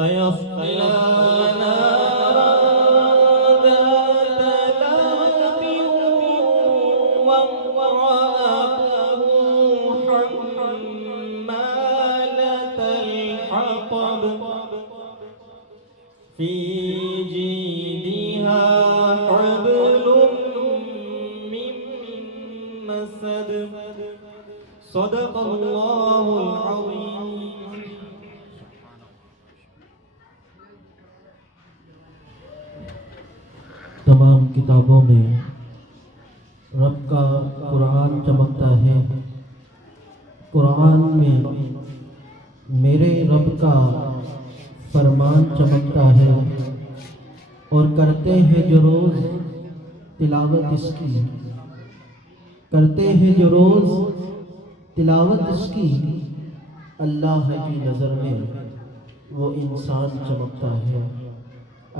سيصلى نارا ذات لهب وامرأته حمالة الحطب في جيدها حبل من مسد صدق الله العظيم. تمام کتابوں میں رب کا قرآن چمکتا ہے. قرآن میں میرے رب کا فرمان چمکتا ہے اور کرتے ہیں جو روز تلاوت اس کی، کرتے ہیں جو روز تلاوت اس کی، اللہ کی نظر میں وہ انسان چمکتا ہے.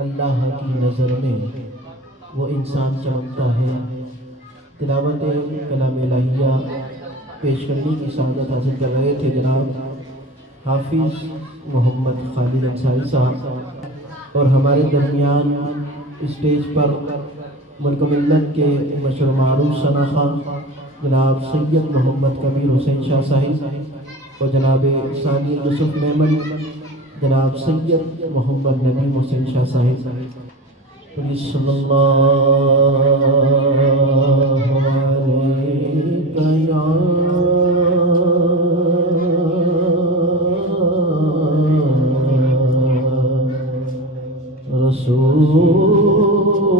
اللہ کی نظر میں وہ انسان چمکتا ہے. تلاوت کلام الہیہ پیش کرنے کی سعادت حاصل کر رہے تھے جناب حافظ محمد خالد انصاری صاحب، اور ہمارے درمیان اسٹیج پر ملک ملت کے مشہور معروف شناخواں جناب سید محمد کبیر حسین شاہ صاحب اور جناب ثانی یوسف میمن، جناب سید محمد ندیم حسین شاہ صاحب. پلیز صلی اللہ علیہ یا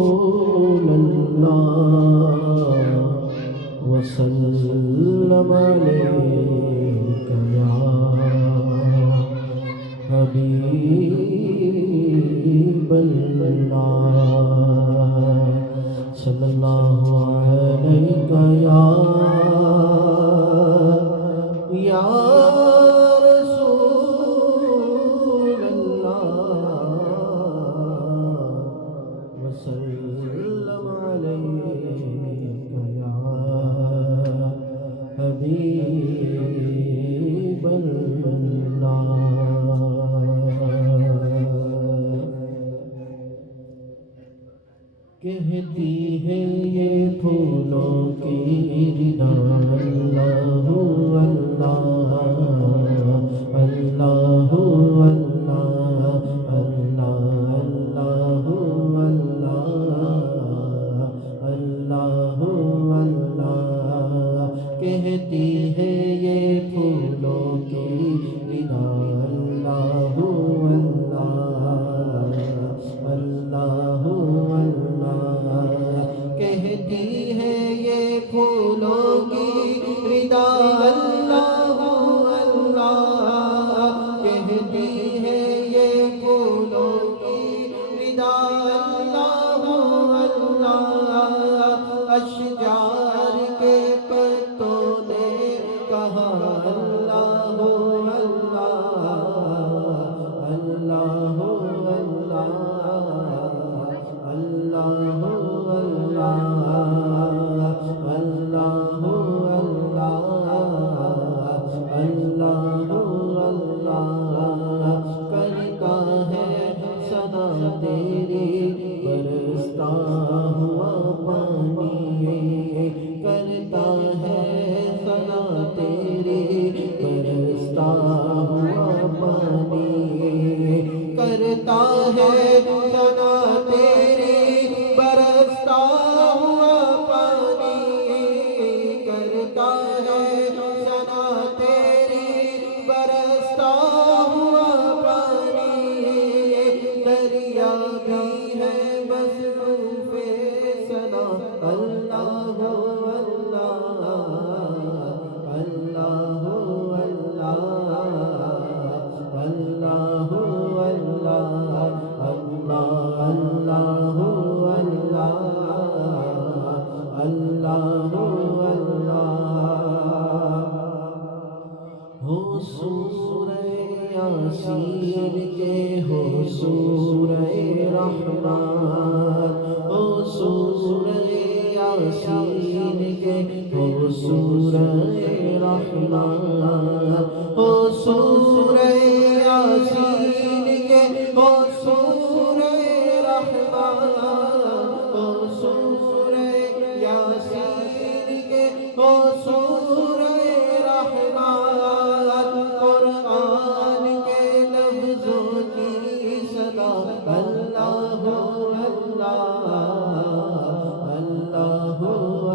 رسول اللہ وسلم علیک یا حبیب اللہ صلی اللہ علیہ یا رسول اللہ وسلم علیک یا حبیب اللہ. کہتی ہے یہ پھولوں کی ردا اللہ اللہ اللہ اللہ اللہ اللہ اللہ. کہتی ہے یہ پھولوں کی ردا اللہ اللہ اللہ. کہتی ہے یہ پھولوں کی ردا اللہ اللہ. کہتی ہے یہ پھولوں کی ردا اللہ اللہ. اشجار کے پتوں نے کہا اللہ اللہ اللہ اللہ کرتا ہے صدا تیری برستا ہوا پانی، کرتا ہے صدا تیری برستا ہوا پانی، کرتا ہے صدا تیری برستا ہوا پانی، کرتا ہے صدا تیری برستا ہوا پانی. دریا بھی ہے مصروف صدا اللہ اللہ اللہ اللہ اللہ ہو سورہ یاسین کے، ہو سورہ رحمان رحمان ہو سورہ یاسین کے ہو سورہ رحمان ہو سورہ یاسین کے ہو سورہ رحمان قرآن کے لفظوں کی صدا اللہ اللہ اللہ اللہ اللہ اللہ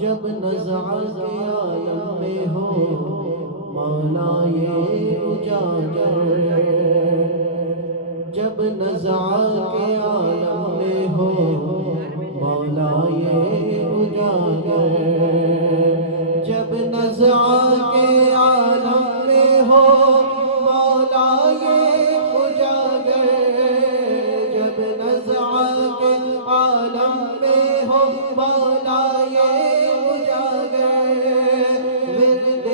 جب نزع کے عالم میں ہو مولا یہ اجاگر جب نزع کے عالم میں ہو مولا یہ اجاگر جب نزع کے عالم میں ہو مولا یہ اجاگر جب نزع کے عالم میں ہو مولا یہ اجاگر ورد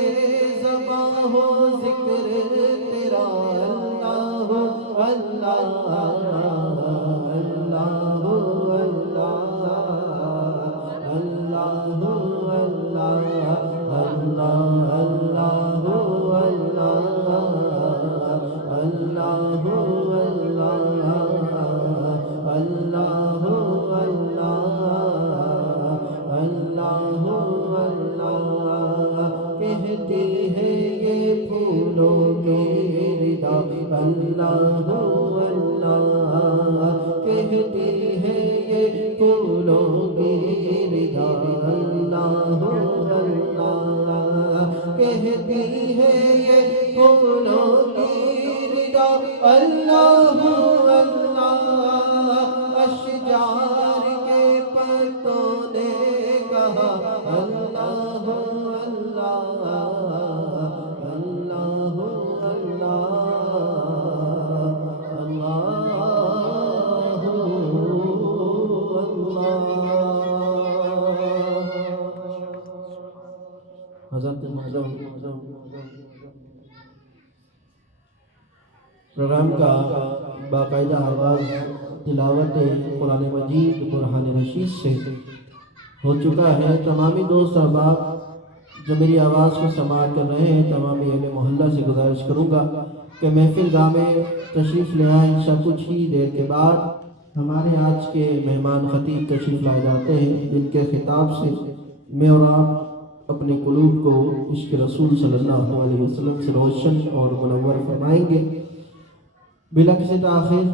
زباں ہو ذکر تیرا اللہ کہتی ہے یہ پھولوں کی ردا اللہ اللہ کہتی ہے یہ پھولوں کی ردا اللہ اللہ کہتی ہے یہ پھولوں کی ردا اللہ اللہ اشجار کے پتوں نے کہا اللہ حضرت پروگرام کا باقاعدہ آغاز تلاوت قرآن مجید برہان رشید سے ہو چکا ہے۔ تمامی دوست احباب جو میری آواز کو سماعت کر رہے ہیں تمامی اہل محلہ سے گزارش کروں گا کہ محفل گاہ میں تشریف لے آئیں۔ انشاءاللہ کچھ ہی دیر کے بعد ہمارے آج کے مہمان خطیب تشریف لائے جاتے ہیں جن کے خطاب سے میں اور آپ اپنے قلوب کو عشق رسول صلی اللہ علیہ وسلم سے روشن اور منور فرمائیں گے۔ بلا کسی تاخیر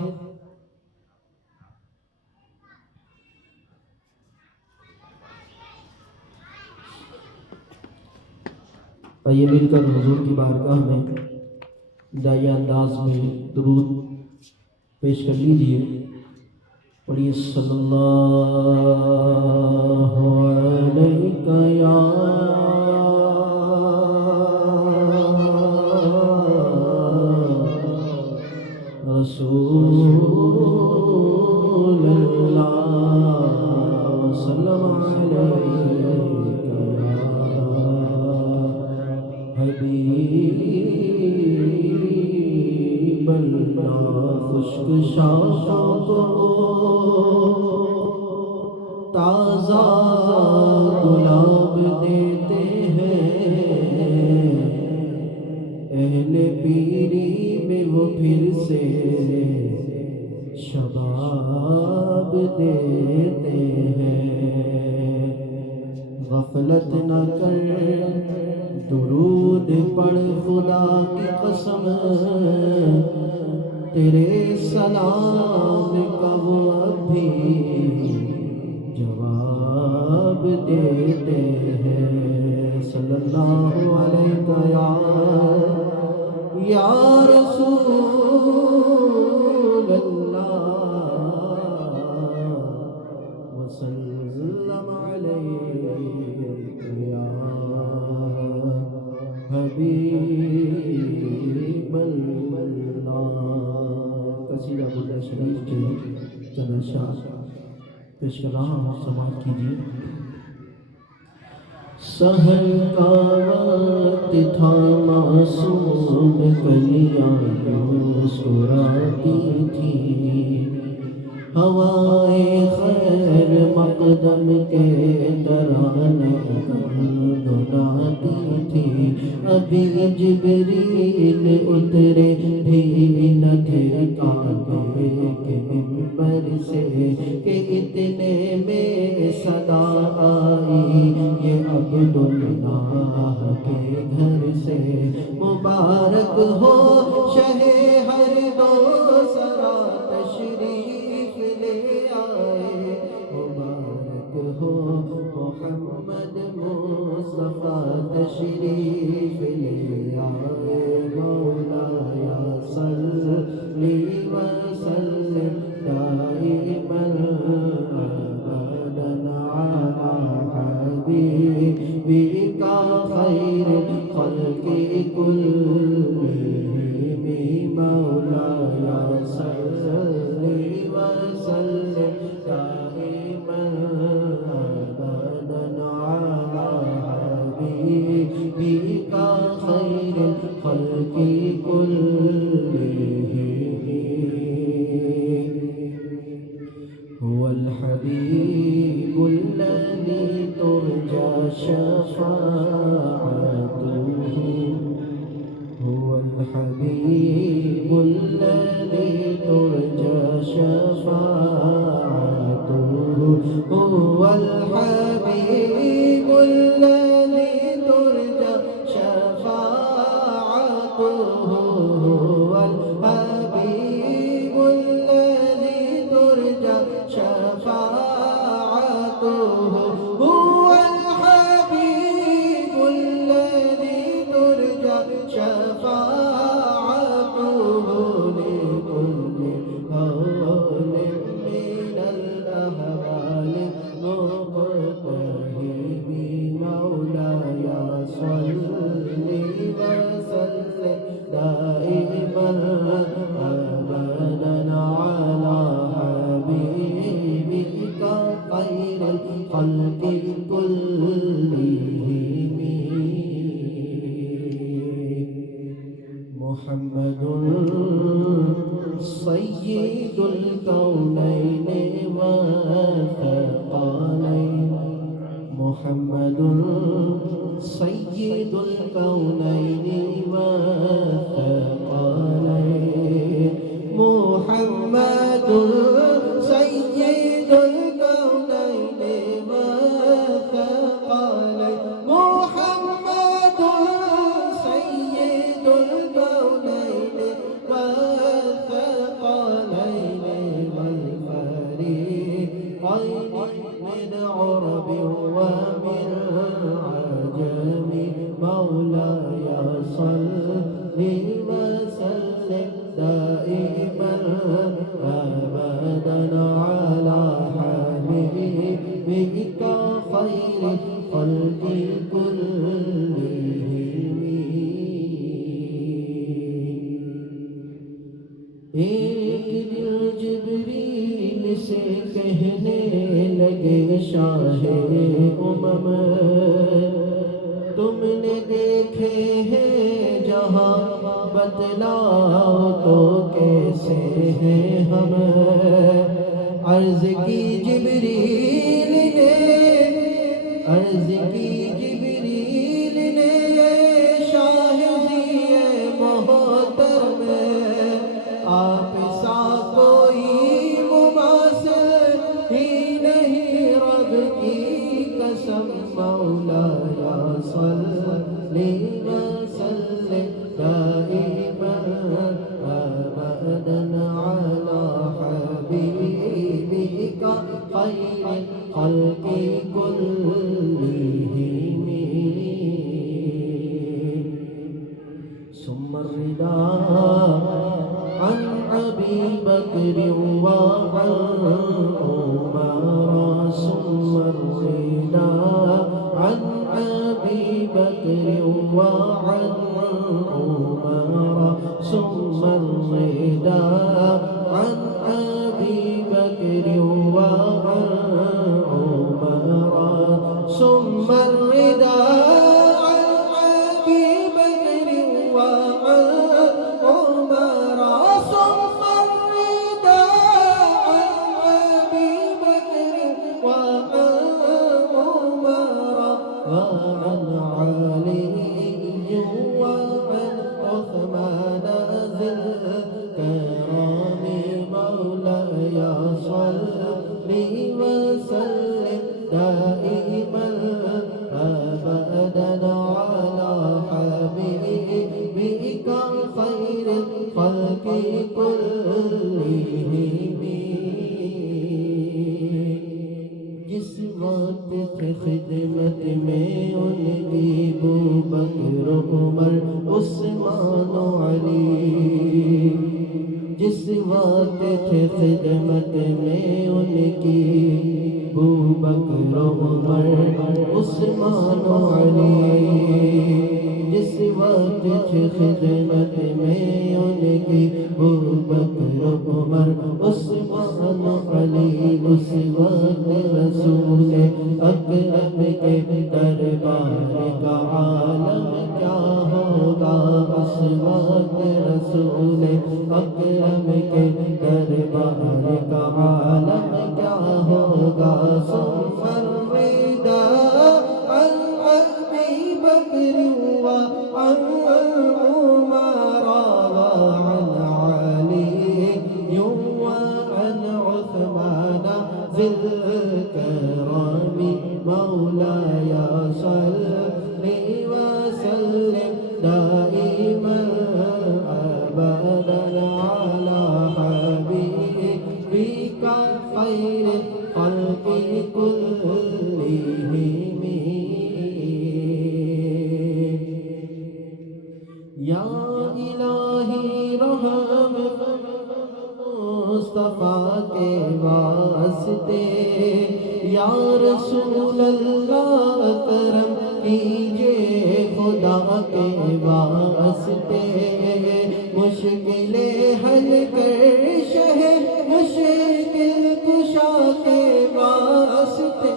آئیے مل کر حضور کی بارگاہ میں دائی انداز میں درود پیش کر لیجئے۔ پڑھیے صلی اللہ علیہ یا رسول اللہ وسلم علیہ حبیب اللہ خشک شاخوں کو تازہ گلاب دیتے ہیں اہل پیری میں وہ پھر سے شباب دیتے ہیں۔ غفلت نہ کر درود پڑھ خدا کی قسم تیرے سلام کا وہ اب بھی جواب دیتے ہیں۔ صلی اللہ علیہ یا رسول اللہ وسلم علیہ یا حبیب اللہ۔ قصیدہ برد شریف کے چند اشعار پیش کر رہا ہوں، سماعت کیجیے۔ سحر کا وقت تھا، معصوم کلیاں مسکراتی تھی، ہوائے خیر مقدم کے ترانے گنگناتی تھی، ابھی جبریل اترے بھی نہ تھے کعبے کے منبر سے کہ اتنے میں صدا آئی یہ عبداللہ کے گھر سے، مبارک ہو شہ ہر دو سرا تشریف لے آئے، مبارک ہو محمد مصطفیٰ تشریف لے آئے، مولایا صلی وسلم دائما ابدا علی حبیبک خیر الخلق کلہم، مولایا صلی وسلم دائما ابدا علی حبیبک خیر الخلق کلہم، هو الحبيب الذي ترجى شفاعته، هو الحبيب الذي ترجى شفاعته، هو الحبيب الذي ترجى شفاعته، هو الحبيب الذي ترجى شفاعته، هو الحبيب الذي ترجى شفاعته، لكل هول من الأهوال مقتهب، مولاي صل وسلم دائما أبدا على حبيبك خير الخلق كلهم، محمد سيد الكونين والثقلين، محمد سيد الكونين والثقلين، محمد سيد الكونين والثقلين، محمد سيد الكونين والثقلين والفريقين من عرب ومن عجم، مولاي صل وسلم دائما أبدا على حبيبك خير الخلق كلهم، ایک دن جبریل سے کہنے لگے شاہ امم، تم نے دیکھے ہیں جہاں بتلاؤ تو کیسے ہیں ہم، عرض کی جبریل نے، عرض کی جبریل نے، شاہ ذی محترم آپ سا کوئی مماثل ہی نہیں، رب کی قسم مولایا صلی وسلم دائما ابدا على حبیبک خیر الخلق كلهم، ثم الرداء عن أبي بكر وعن عمر، ثم الرداء عن أبي بكر وعن عمر، ثم الرداء عن أبي بكر وعن عمر، ثم الرداء دائما أبدا على حبيبك خير الخلق كلهم جس وقت تھے خدمت میں ان کی ابو بکر عمر عثمان و علی جس وقت تھے خدمت میں ان کی ابو بکر عمر عثمان و علی جس وقت تھے خدمت میں ان کی ابو بکر عمر عثمان و علی اس وقت رسول اکرم کے دربار کا عالم کیا ہوگا اس وقت رسول اکرم کے دربار کا عالم کیا ہوگا ثم الرداء عن ابی بکر وعن عمر وعن علی وعن عثمان ذی الکرم مولاي صل وسلم دائما أبدا على حبيبك خير الخلق كلهم یا الہی رحم مصطفیٰ کے واسطے یا رسول اللہ کرم کیجئے خدا کے واسطے مشکلیں حل کر شہ مشکل کشا کے واسطے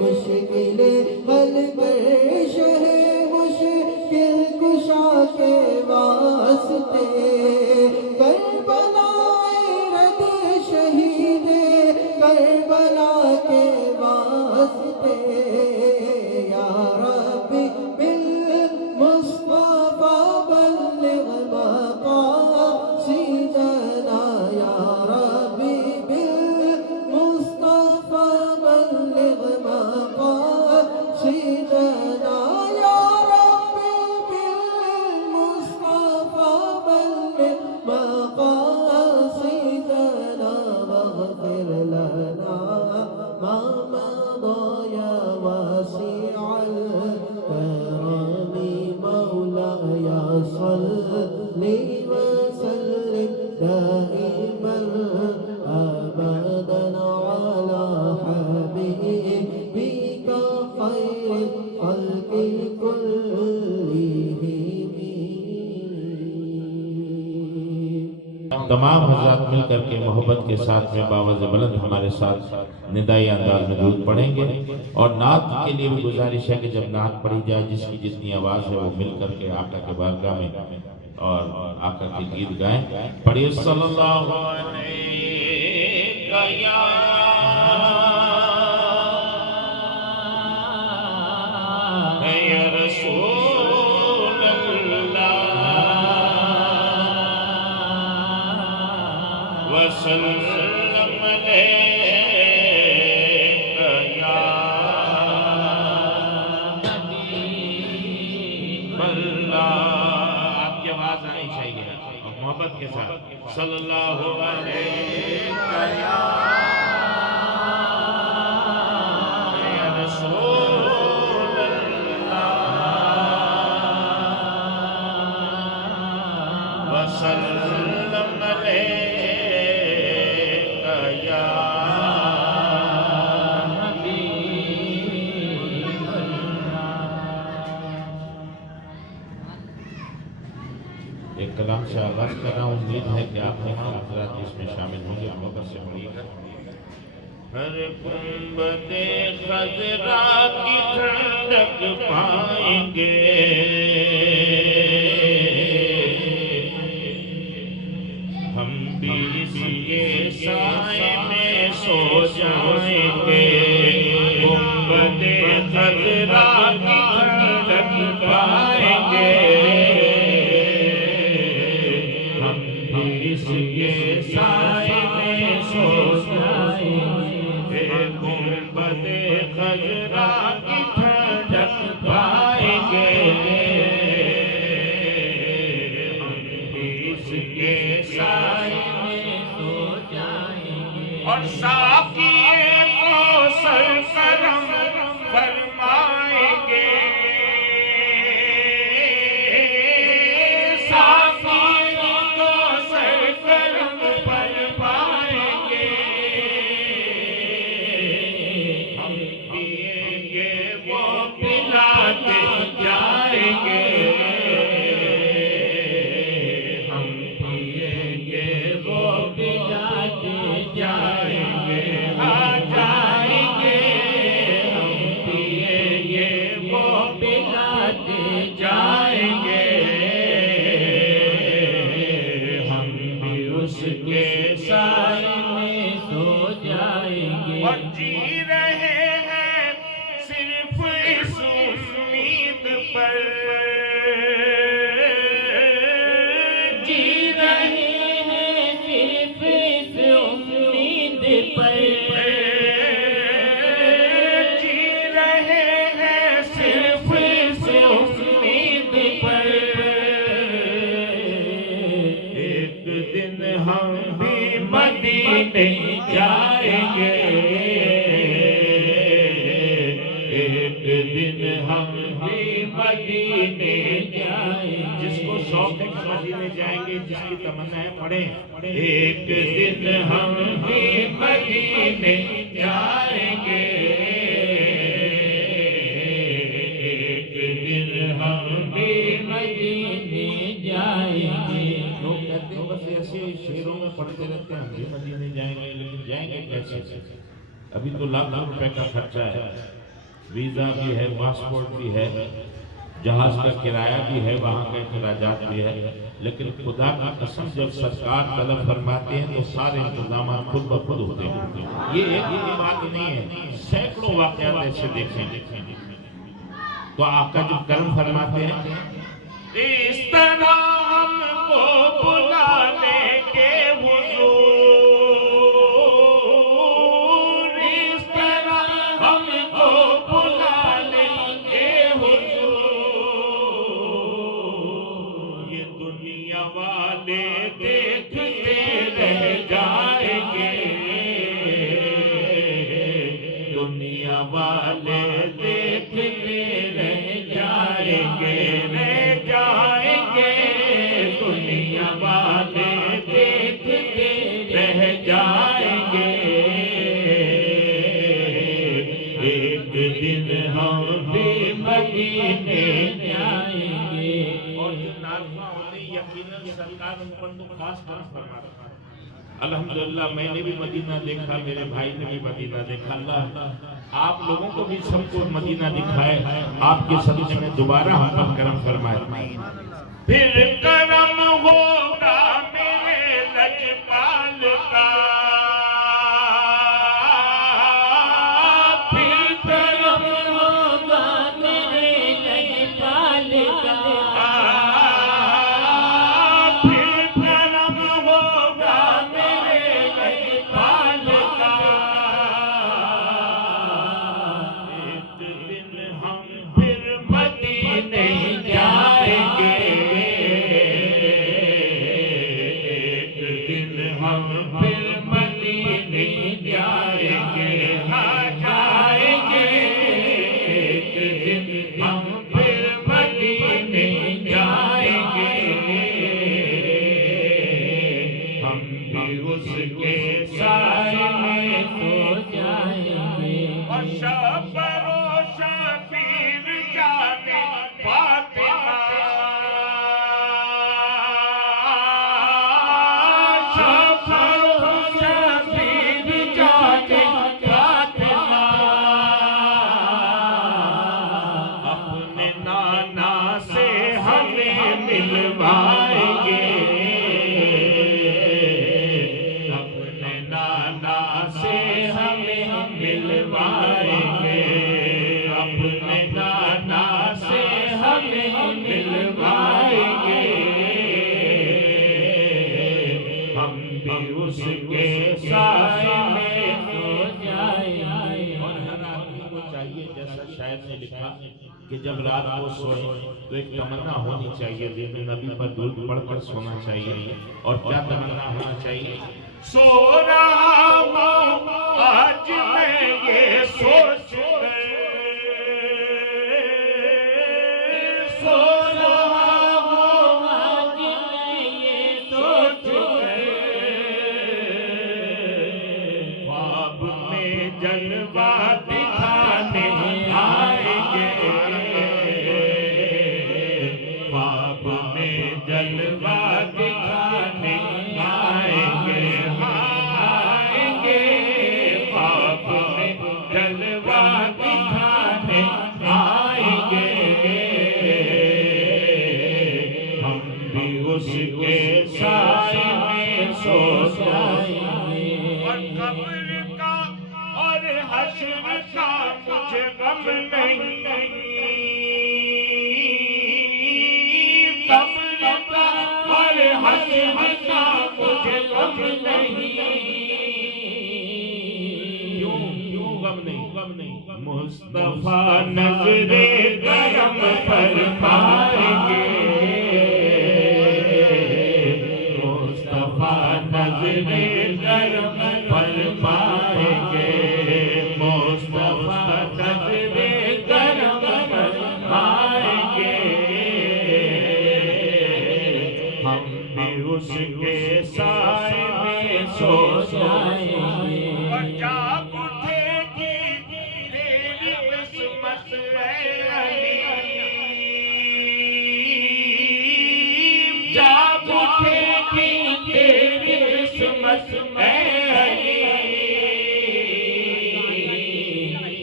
مشکلیں حل کر شہ مشکل کشا کے واسطے کربلا رد شہید کربلا کے واسطے یا رب بالمصطفیٰ بلغ مقاصدنا یا رب بالمصطفیٰ بلغ مقاصدنا یا رب بالمصطفیٰ بلغ مقاصدنا واغفر لنا ما مضى يا واسع الكرم مولاي صل وسلم دائما أبدا على حبيبك خير الخلق كلهم تمام حضرات مل کر کے محبت کے ساتھ میں باوز بلند ہمارے ساتھ ندائی انداز میں درود پڑھیں گے اور نعت کے لیے بھی گزارش ہے کہ جب نعت پڑھی جائے جس کی جتنی آواز ہے وہ مل کر کے آقا کے بارگاہ میں اور آقا کی گیت گائیں پڑھیے صلی اللہ علیہ یا رسول اللہ وسلم علیک یا حبیب اللہ آپ کی آواز آنی چاہیے اور محبت کے ساتھ صلی اللہ علیہ یا رسول اللہ وسلم علیہ ایک کلام سے آغاز کر رہا ہوں امید ہے کہ آپ تمام حضرات اس میں شامل ہوں گے محبت سے پڑھیے گا ہر گنبد خضرا کی ٹھنڈک پائیں گے ہم بھی اس کے سائے میں سو جائیں گے گنبد خضرا کی ٹھنڈک پائیں گے اس کے سائے میں سو جائیں گے گنبد خضرا کی ٹھنڈک پائیں گے، ہم بھی اس کے سائے میں سو جائیں گے، اور ساقی کوثر کرم فرمائیں گے، اور جی رہے ہیں صرف اس امید پر، جی رہے ہیں صرف اس امید پر، جی رہے ہیں صرف اس امید پر، ایک دن ہم بھی مدینے جائیں گے، ایک دن ہم بھی مدینے جائیں گے، جس کو شوق ہے کہ مدینے جائیں گے، جس کی تمنا ہے پڑھیں، ایک دن ہم بھی مدینے جائیں گے، ایک دن ہم بھی مدینے جائیں گے۔ لوگ کہتے ہیں بس ایسے شعروں میں پڑھتے رہتے ہیں ہم بھی مدینے جائیں گے، لیکن جائیں گے کیسے؟ ابھی تو لاکھ روپے کا خرچہ ہے، ویزا بھی ہے، پاسپورٹ بھی ہے، جہاز کا کرایہ بھی ہے، وہاں کے اخراجات بھی ہے، لیکن خدا کی قسم جب سرکار طلب فرماتے ہیں تو سارے انتظامات خود بخود ہوتے ہیں۔ یہ ایک بات نہیں ہے، سینکڑوں واقعات ایسے دیکھیں۔ تو آقا جب کرم فرماتے ہیں اس طرح ہم کو بلا لیں گے حضور، اس طرح ہم کو بلا لیں گے حضور، یہ دنیا والے دیکھتے رہ جائیں گے، دنیا والے دیکھتے رہ جائیں گے، دنیا والے دیکھتے رہ جائیں گے، ایک دن ہم بھی مدینے جائیں گے۔ اور جو نازمہ ہوتے ہیں یقیناً سرکار ان پر تو خاص کرم فرماتا ہے۔ الحمدللہ میں نے بھی مدینہ دیکھا، میرے بھائی نے بھی مدینہ دیکھا، اللہ آپ لوگوں کو بھی سب کو مدینہ دکھائے، آپ کے صدقے میں دوبارہ ہم پر کرم فرمائے۔ پھر کرم ہوگا میرے لجپال کا، پھر کرم ہوگا میرے لجپال کا، پھر کرم ہوگا میرے لجپال کا، ایک دن ہم پھر مدینے جائیں گے، ہم پھر مدینے جائیں گے، جائیں گے، ایک دن ہم پھر مدینے جائیں گے، ہم بھی اس کے سائے میں سو جائیں گے، اور شب روشن پیر جانے فاطمہ، ملوائیں گے، اپنے نانا سے ہمیں ملوائیں گے، اچھا شاعر نے لکھا کہ جب رات کو سوئے تو ایک تمنا ہونی چاہیے دل میں، نبی پر درود پڑھ کر سونا چاہیے. اور کیا تمنا ہونا چاہیے؟ سو رہا ہوں آج میں یہ سوچ کر، سو رہا ہوں آج میں یہ سوچ کر، خواب میں جلوہ دکھانے آئیں گے، خواب میں جلوہ دکھانے آئیں گے، آئیں گے، خواب میں جلوہ دکھانے آئیں گے، ہم بھی اس کے سائے میں سو جائیں گے. اور قبر کا اور حشر کا مجھے غم نہیں، قبر کا اور حشر کا مجھے غم نہیں. کیوں غم نہیں؟ مصطفیٰ نظر کرم فرمائیں گے، مصطفیٰ نظر کرم فرمائیں گے، مصطفیٰ نظر کرم فرمائیں گے، ہم بھی اس کے سائے میں سو جائیں گے. اور جاگ اٹھے گی تیری قسمت اے علی، جاگ اٹھے گی تیری قسمت اے علی،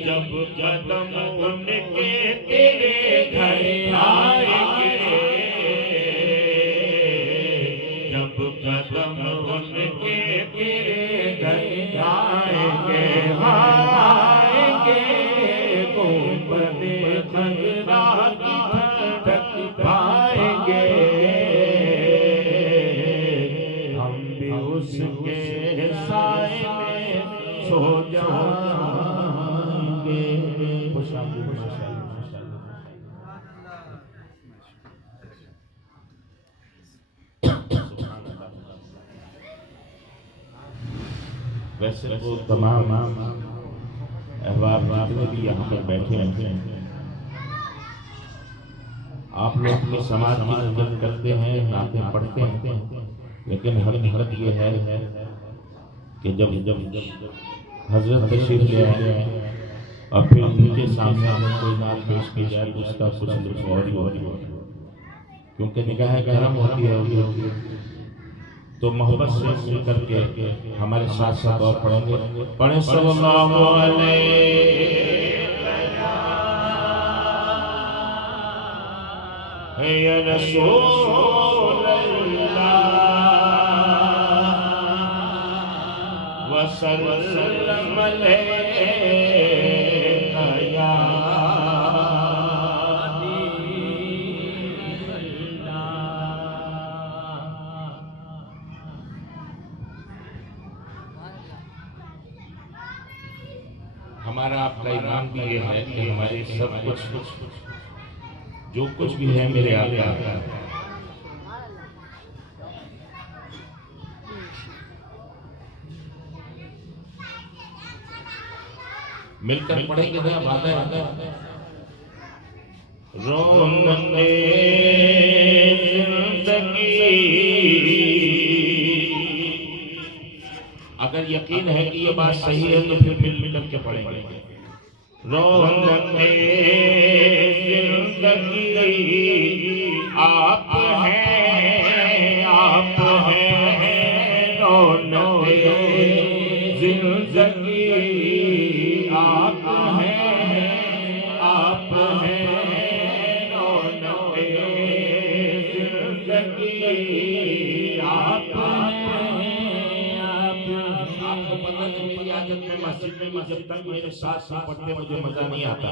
جب قدم ان کے تیرے گھر آئیں گے، جب قدم ان کے تیرے گھر آئیں گے، آئیں گے، گنبد خضرا کی ٹھنڈک پائیں گے، ہم بھی اس کے سائے میں سو جائیں گے. خوش آمدید. ویسے وہ تمام احباب جتنے بھی یہاں پر بیٹھے ہیں، آپ لوگ اپنی سماج کی عزت کرتے ہیں، نعتیں پڑھتے ہیں، لیکن حقیقت یہ ہے کہ جب حضرت تشریف لے آئے اور پھر ان کے سامنے ہمیں کوئی نعت پیش کی جائے تو اس کا کچھ لطف اور ہی ہوتی، کیونکہ نگاہ کرم ہوتی ہے. تو محبت سے مل کر کے ہمارے ساتھ ساتھ اور پڑھیں گے. پڑھیں صلی اللہ علیہ یا رسول اللہ وسلم علیہ یا ہمارا آپ کا ایمان بھی یہ ہے کہ ہمارے سب کچھ جو کچھ بھی ہے میرے آقا مل کر پڑھیں گے نا. وعدہ ہے رونق زندگی، اگر یقین ہے کہ یہ بات صحیح ہے تو پھر مل کر کے پڑھیں گے. رونق زندگی آپ ہیں، آپ ہیں رونق زندگی، آپ ہیں، آپ ہیں رونق زندگی، آپ ہیں، آپ کو پتہ ہے میری عادت میں مسجد میں جب تک میرے ساتھ پڑھتے مجھے مزہ نہیں آتا.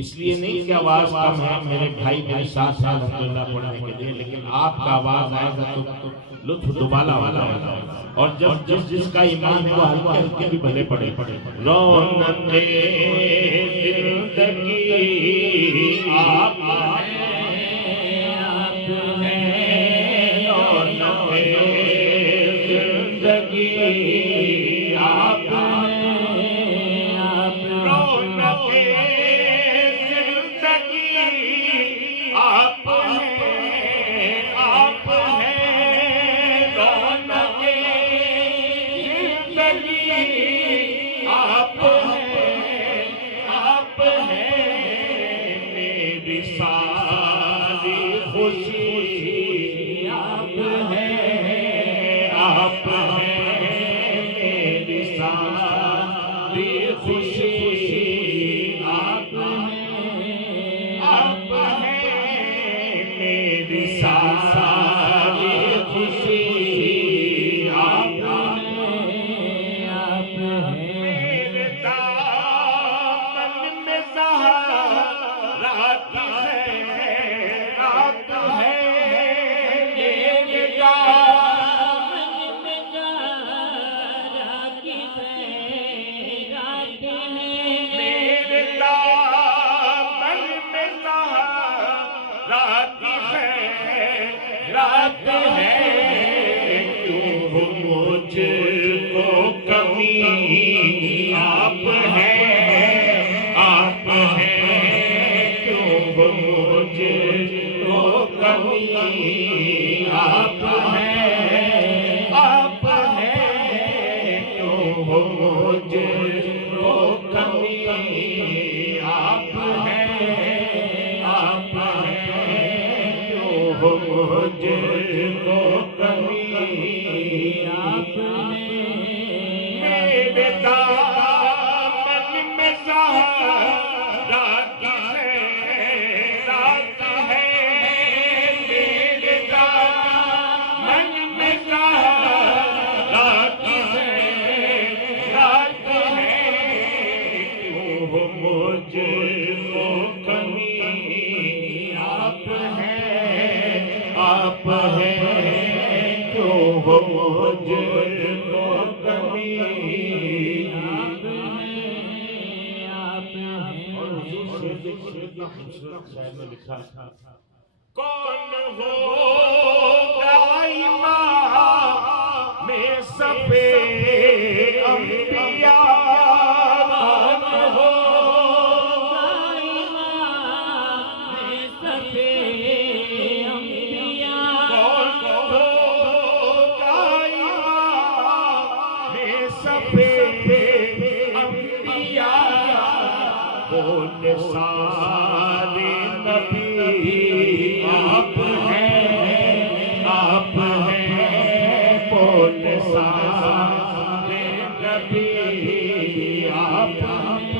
اس لیے نہیں کہ آواز کم ہے، میرے بھائی میرے ساتھ ہیں الحمدللہ پڑھنے کے لیے، لیکن آپ کا آواز آئے گا تو لطف دوبالا ہو جائے گا، اور جب جس کا ایمان ہے وہ ہلکے ہلکے بھی بھلے پڑے۔ رونق زندگی آپ ہیں، آپ ہیں، رونق زندگی آپ ہیں، آپ رونق آپ ہیں، آپ ہیں، رونق زندگی آپ ہیں، آپ ہیں، میری ساری خوشی آپ ہیں، آپ ہیں، میری ساری خوشی آپ ہیں، آپ ہیں، میری ساری خوشی آپ ہیں، آپ ہیں، میرے دامن میں زہرا کی خیرات ہے، میرے دامن میں زہرا کی خیرات ہے، میرے دامن میں زہرا کی خیرات ہے، کیوں مجھ کو کمی آپ ہیں، آپ ہیں، کیوں مجھ کو کمی آپ ہیں، آپ ہیں، کیوں مجھ کو کمی آپ ہیں، آپ ہیں، کیوں مجھ کو کمی آپ ہیں، میرے دامن میں زہرا کی خیرات ہے، میرے دامن میں زہرا کی خیرات ہے، کیوں مجھ کو کمی آپ ہیں، آپ ہیں، کیوں مجھ کو کمی آپ ہیں، آپ ہیں، اور حضور سے دیکھیے کتنا خوبصورت شاعر نے لکھا، کون ہوگا امام میں صفِ انبیاء، کون ہوگا امام میں صفِ انبیاء، کون ہوگا امام میں صفِ انبیاء، بولے سارے نبی آپ ہیں، آپ ہیں، بولے سارے نبی آپ ہیں،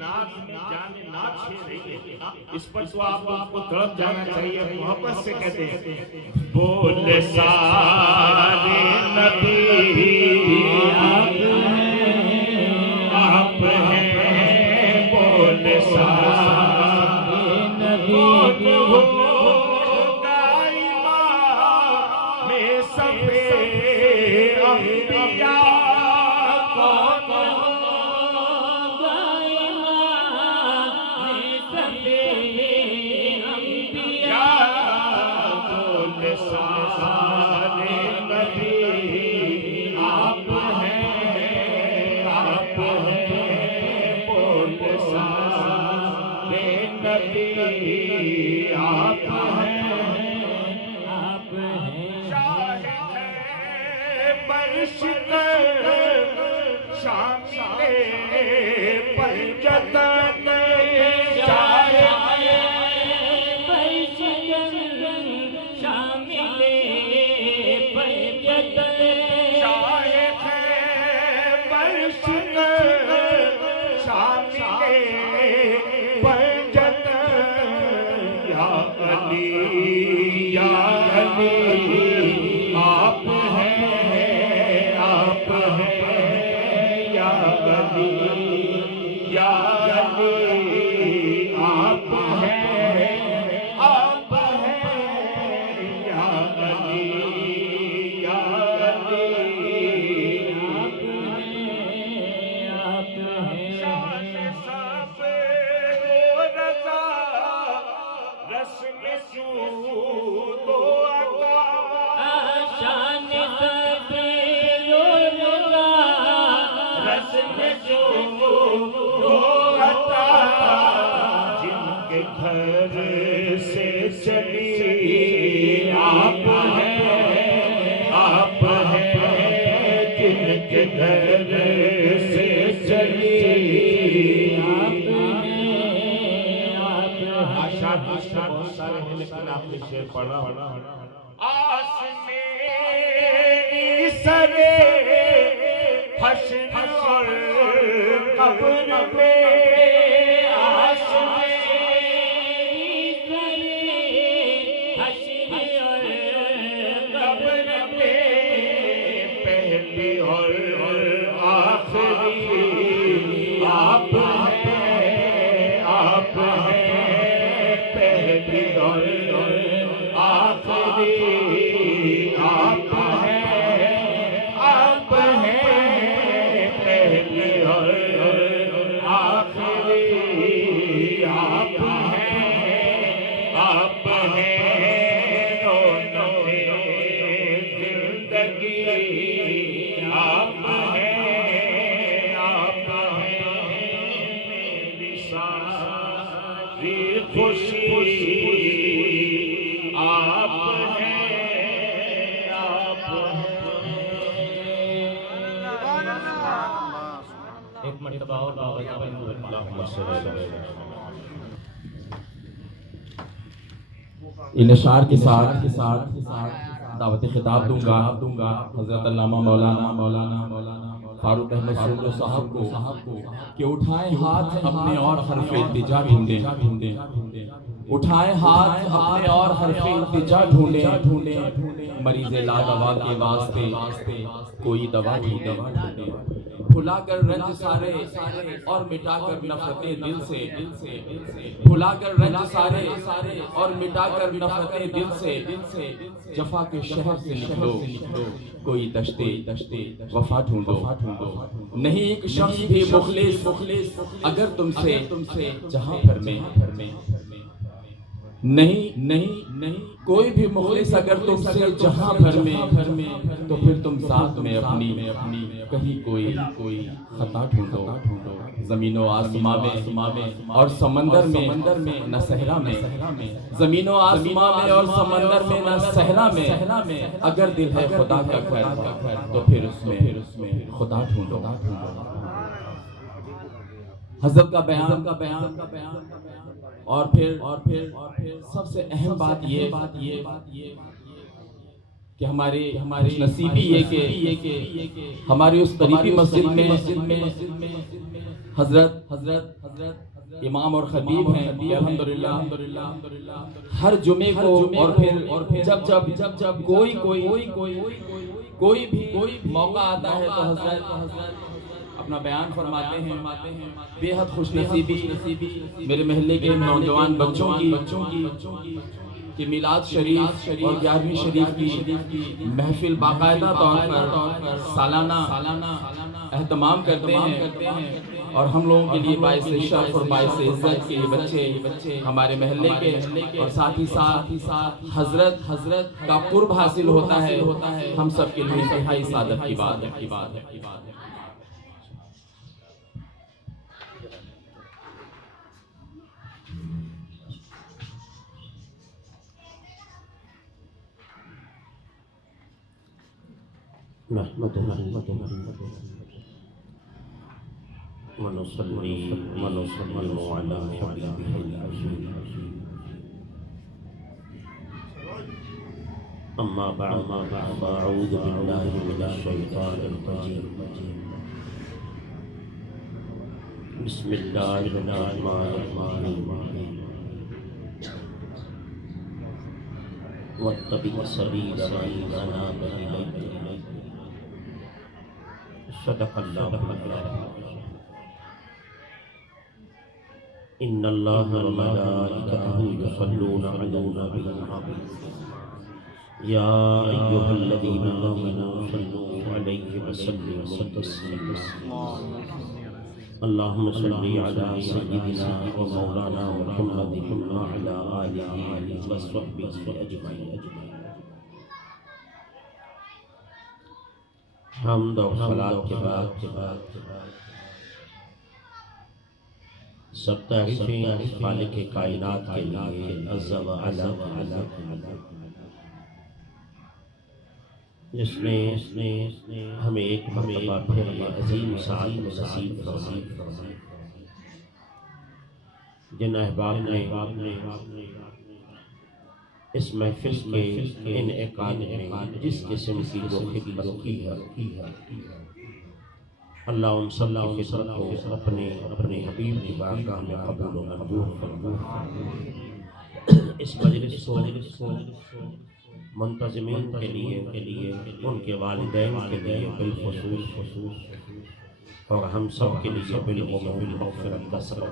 ناز میں جانے ناز چھے رہی ہے، اس پر تو آپ کو تڑپ جانا چاہیے، محبت سے کہتے ہیں، بولے سارے نبی آپ ہیں، آپ ہیں، بولے سارے نبی، کون ہوگا امام میں صفِ انبیاء، کون ہوگا امام میں صفِ انبیاء، بولے سارے نبی آپ ہیں، آپ ہیں، بولے سارے نبی آپ ہیں، آپ ہیں، شاہد ہے برش کر شامل پنجتن، شاہد ہے برش کر شامل پنجتن، شاہد ہے برش کر شامل پنجتن، یا علی یا علی آپ ہیں، آپ ہیں، یا علی یا میں جو عطا جن کے گھر سے چلی آپ ہیں جن کے گھر سے چلی آشار بہت سارے ہیں لیکن آپ نے شعر پڑھا آس میری سرے حشر اور قبر میں آس میری سرے حشر اور قبر میں پہلی اور آخری آپ ہیں پہلی اور آخری آپ ہیں پہلی اور آخری آپ ہیں رونق زندگی آپ ہیں میری ساری خوشی آپ ہیں ایک مرتبہ اور ان اشعار کے ساتھ دعوت خطاب دوں گا حضرت علامہ مولانا فاروق احمد سوگلو صاحب کو کہ اٹھائیں ہاتھ اپنے اور حرف التجا ڈھونڈیں اٹھائیں ہاتھ اپنے اور حرف التجا ڈھونڈیں مریض لا دوا کے واسطے کوئی دوا ڈھونڈیں بھلا کر رنج سارے اور مٹا کر نفرتیں دل سے بھلا کر رنج سارے اور مٹا کر نفرتیں دل سے جفا کے شہر سے نکلو کوئی دشتے وفا ڈھونڈو نہیں ایک شخص بھی مخلص اگر تم سے جہاں بھر میں نہیں کوئی بھی مخلص اگر تم سے جہاں بھر میں تو پھر تم ذات میں اپنی کہیں کوئی خطا ڈھونڈو زمین و آسماں میں اور سمندر میں نہ صحرا میں زمین و آسماں میں اور سمندر میں نہ صحرا میں اگر دل ہے خدا کا گھر تو پھر اس میں خدا ڈھونڈو حضرت کا بیان اور پھر سب سے اہم بات یہ کہ ہماری نصیبی یہ کہ ہماری اس قریبی مسجد میں حضرت امام اور خطیب ہیں الحمدللہ ہر جمعے کو اور پھر جب کوئی بھی موقع آتا ہے تو حضرت اپنا بیان فرماتے ہیں بے حد خوش نصیبی میرے محلے کے نوجوان بچوں کی میلاد شریف اور 11ویں شریف کی محفل باقاعدہ طور پر سالانہ اہتمام کرتے ہیں اور ہم لوگوں کے لیے باعث شرف اور باعث عزت کے یہ بچے ہمارے محلے کے اور ساتھ ہی ساتھ حضرت کا قرب حاصل ہوتا ہے ہم سب کے لیے انتہائی سعادت کی بات ہے نحمده ونصلي ونسلم على حبيبه العظيم أما بعد فأعوذ بالله من الشيطان الرجيم بسم الله الرحمن الرحيم واتبع سبيل من أناب إليك صدق الله إن الله وملائكته يصلون على النبي يا أيها الذين آمنوا صلوا عليه وسلموا تسليما اللهم صل على سيدنا ومولانا محمد وعلى آله وصحبه أجمعين حمد و صلاۃ کے بعد سب تعریفیں خالق کائنات کے لیے عز و جل جس نے ہمیں ایک مرتبہ پھر یہ عظیم سعادت نصیب فرمائی۔ جن احباب نے اس محفل کے انعقاد میں جس قسم کی جو خدمت کی ہے، اللہ ان سب کی خدمت کو اپنے حبیب کی بارگاہ میں قبول و منظور فرمائے۔ اس مجلس کو منتظمین کے لیے ان کے والدین کے لیے بالخصوص اور ہم سب کے لیے بالعموم مغفرت کا سبب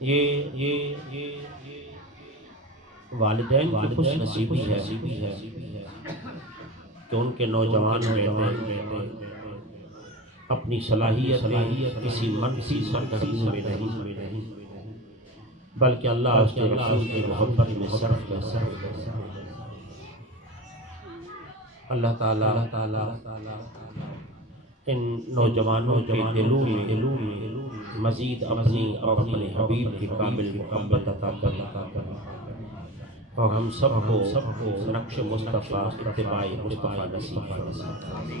یہ والدین کی خوش نصیبی ہے کہ ان کے نوجوان بیٹے اپنی صلاحیت کسی منفی سرگرمی میں نہیں بلکہ اللہ اس کے رسول کی محبت میں صرف اللہ تعالیٰ ان نوجوانوں کے دلوں میں مزید اپنی اور اپنے حبیب کی کامل محبت عطا فرمائے اور ہم سب کو نقش مصطفیٰ اتباع مصطفیٰ نصیب فرمائے۔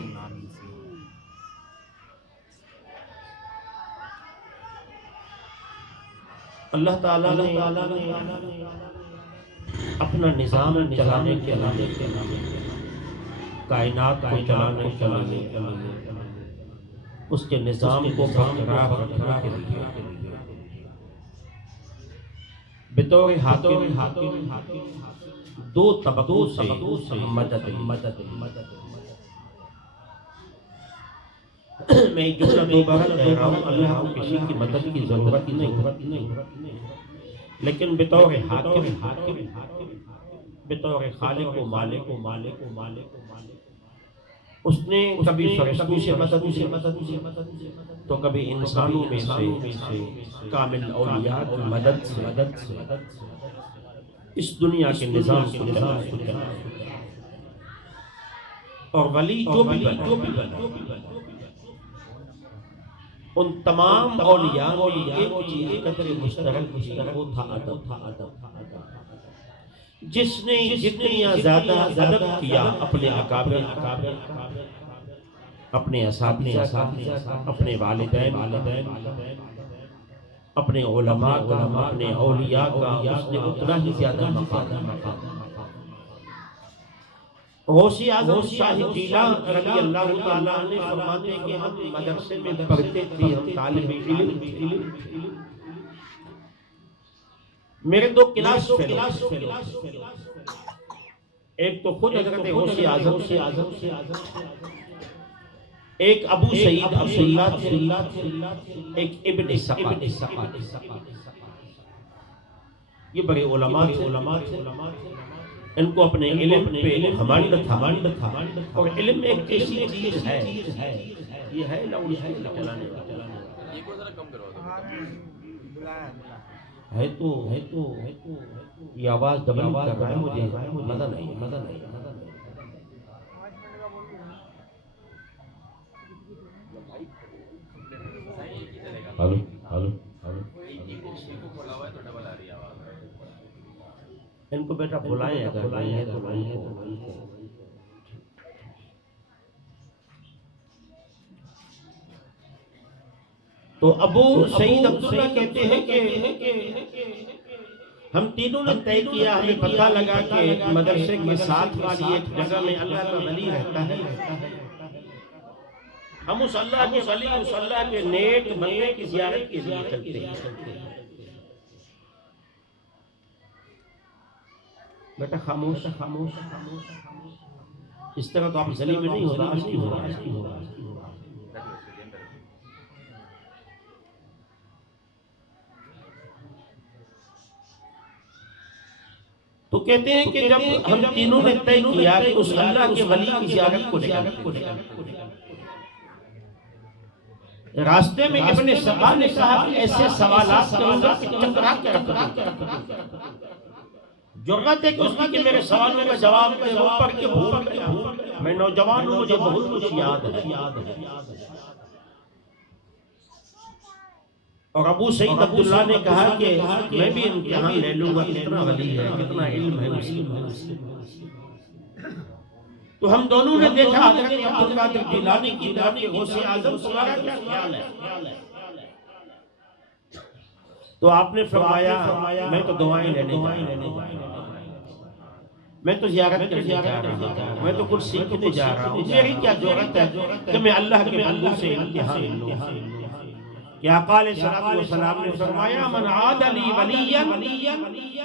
اللہ تعالیٰ نے اپنا نظام چلانے کے لیے کائنات کو چلانے کے لیے اس کے نظام کو برقرار رکھنے کے لیے بطور حاکم دو طبقوں سے مدد میں جملہ دوبارہ کہہ رہا ہوں، اللہ کو کسی کی مدد کی ضرورت نہیں، لیکن بطور حاکم بطور خالق و مالک اس نے کبھی فرشتوں سے مدد تو کبھی انسانوں میں سے کامل اولیاء کی مدد سے اس دنیا کے نظام کو چلایا۔ اور ولی جو بھی بنا ان تمام اولیاء کی ایک چیز قدر مشترک وہ تھا ادب، جس نے جتنی زیادہ ادب کیا اپنے اکابر، اپنے اساتذہ، اپنے والدین، اپنے علماء کا، اپنے اولیاء کا، اس نے اتنا ہی زیادہ مقام۔ غوثی اعظم شاہ جیلانی رضی اللہ تعالیٰ نے فرماتے کہ ہم مدرسے میں پڑھتے تھے، ہم طالب علم تھے، میرے دو کلاس ایک تو خود حضرت غوثی اعظم سے ایک ابو سعید عبداللہ تھے، ایک ابن سقط، یہ بڑے علماء تھے، ان کو اپنے علم پہ گھمنڈ تھا اور علم ایک ایسی چیز ہے، یہ ہے لاؤڈ اسپیکر چلانے ہے تو یہ آواز ڈبل کر رہا ہے، مجھے مزہ نہیں۔ ہلو ان کو بیٹا بلائیں، اگر بلائیں تو تو ابو سعید عبداللہ کہتے ہیں کہ ہم تینوں نے طے کیا، ہمیں پتہ لگا کہ مدرسے کے ساتھ والی ایک جگہ میں اللہ کا ولی رہتا ہے، ہم اس اللہ کے ولی، اس اللہ کے نیک بندے کی زیارت کے لیے چلتے ہیں۔ بیٹا خاموش، اس طرح تو آپ گلی میں نہیں ہوتا، آج کی ہو رہا۔ تو کہتے ہیں کہ جب ہم تینوں نے طے کیا کہ اس اللہ کے ولی کی زیارت کو لے، راستے میں ابن سقط نے کہا کہ ایسے سوالات کروں گا کہ چکرا کے رکھ دوں گا، جرأت ہے کہ اس کی کہ میرے سوالوں کا جواب دے، وہ پڑھ کے بھول گیا۔ میں نوجوان ہوں، مجھے بہت کچھ یاد ہے۔ اور ابو سعید عبداللہ نے کہا کہ میں بھی امتحان لے لوں گا، کتنا ولی ہے، کتنا علم ہے اس کی۔ تو ہم دونوں نے دیکھا حضرت عبدالقادر جیلانی کی طرف کہ غوث اعظم تمہارا کیا خیال ہے؟ تو آپ نے فرمایا میں تو دعائیں لینے جا رہا ہوں، میں تو زیارت کرنے جا رہا ہوں، میں تو کچھ سیکھنے جا رہا ہوں، میری کیا ضرورت ہے کہ میں اللہ کے بندوں سے امتحان لوں۔ کہ آقا علیہ السلام نے فرمایا من عاد لی ولیا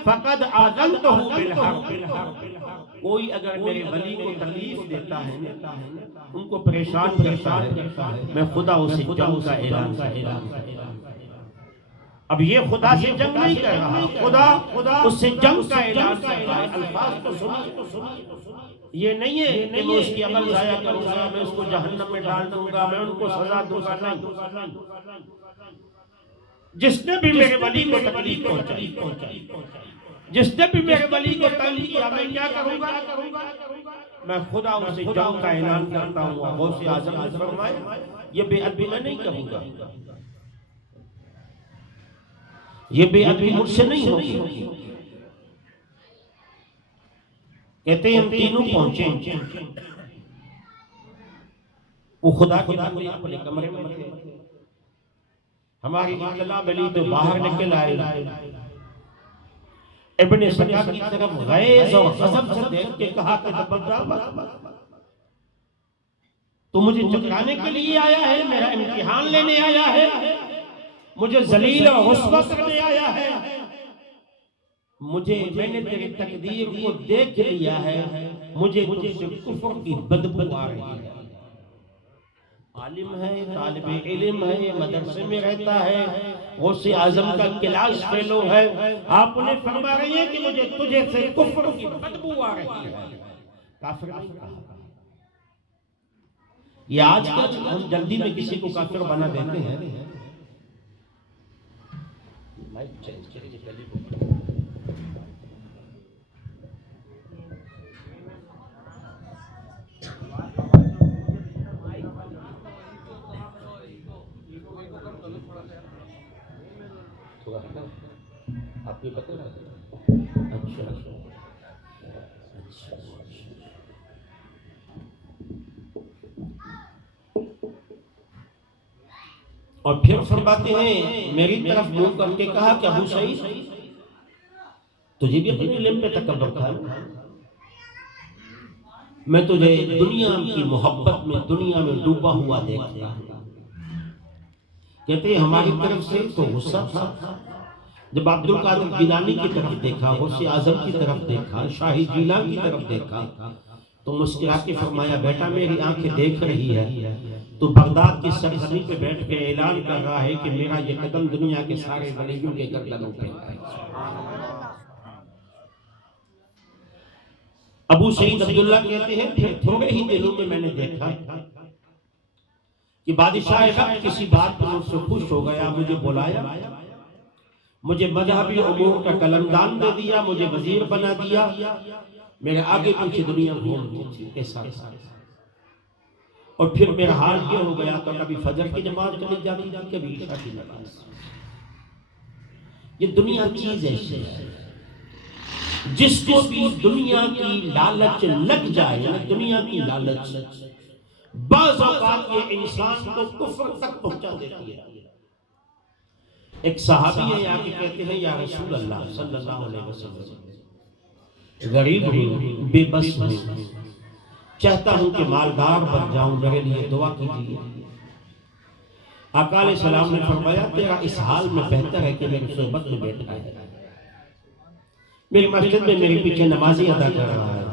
فقد آذنتہ بالحرب، کوئی اگر میرے ولی کو تکلیف دیتا ہے، ان کو پریشان کرتا ہے، میں خدا اسے جنگ کا اعلان کرتا ہوں۔ اب یہ خدا سے جنگ نہیں کر رہا، خدا اس سے جنگ کا اعلان کرتا ہے۔ الفاظ تو سنیے، یہ نہیں ہے کہ میں اس کی عمل ضائع کروں گا، میں اس کو جہنم میں ڈال دوں گا، میں ان کو سزا دوں گا، نہیں۔ جس نے بھی میرے ولی کو تکلیف پہنچائی، جس نے بھی میرے ولی کو تنگ کیا، میں کیا کروں گا؟ میں خدا اسے جنگ کا اعلان کرتا ہوں۔ غوث اعظم نے فرمایا یہ بے ادبی میں نہیں کروں گا، یہ بے ادبی مجھ سے نہیں ہوگی۔ کہتے ہیں ہم تینوں پہنچے، وہ خدا کے بندے اپنے کمرے میں تھے، ہماری اطلاع ملی تو باہر نکل آئے۔ ابن سکا کی طرف غیظ اور غضب سے دیکھ کے کہا کہ تو مجھے چکرانے کے لیے آیا ہے، میرا امتحان لینے آیا ہے، مجھے ذلیل اور رسوا کرنے آیا ہے، میں نے تیری تقدیر کو دیکھ لیا ہے، مجھے تجھ سے کفر کی بدبو آ رہی ہے۔ عالم ہے، طالب علم ہے، مدرسے میں رہتا ہے، غوث اعظم کا کلاس فیلو ہے، آپ انہیں فرما رہی ہیں کہ مجھے تجھے سے کفر کی بدبو آ رہی ہے۔ کافر نہیں کہا۔ یہ آج کل ہم جلدی میں کسی کو کافر بنا دیتے ہیں۔ آپ کو پتہ ہے؟ اچھا اور پھر فرماتے ہیں میری طرف منہ کر کے کہا کہ ابو سعید تجھے بھی اپنے علم پہ تکبر تھا، میں تجھے دنیا کی محبت میں، دنیا میں ڈوبا ہوا دیکھتا ہوں۔ کہتے ہیں ہماری طرف سے تو غصہ تھا، جب عبدالقادر جیلانی کی طرف دیکھا، غوث اعظم کی طرف دیکھا، شاہی جیلان کی طرف دیکھا تو مسکرا کے فرمایا بیٹا میری آنکھیں دیکھ رہی ہے، تو بغداد کی سرزمین پہ بیٹھ کے اعلان کر رہا ہے کہ میرا یہ قدم دنیا کے سارے ولیوں کے گردنوں پہ ہے۔ ابو سعید عبداللہ کہتے ہیں پھر تھوڑے ہی دنوں میں میں نے دیکھا کہ بادشاہ وقت کسی بات پر مجھ سے خوش ہو گیا، مجھے بلایا، مجھے مذہبی امور کا قلمدان دے دیا، مجھے وزیر بنا دیا، میرے آگے پیچھے دنیا گھومتی تھی ایسا۔ اور پھر میرا حال یہ ہو گیا تو کبھی فجر کی نماز چلی جاتی تھی، کبھی عشاء کی نماز۔ یہ دنیا چیز ایسی ہے جس کو بھی دنیا کی لالچ لگ جائے، دنیا کی لالچ بعض اوقات یہ انسان کو کفر تک پہنچا دیتی ہے۔ ایک صحابی ہے یہاں کے کہتے ہیں یا رسول اللہ صلی اللہ علیہ وسلم، غریب ہوں، بے بس ہوں، چاہتا ہوں کہ مالدار بن جاؤں، میرے لیے دعا کیجیے۔ آقا علیہ السلام نے فرمایا تیرا اس حال میں بہتر ہے کہ میری صحبت میں بیٹھا ہے، میری مسجد میں میرے پیچھے نمازی ادا کر رہا ہے۔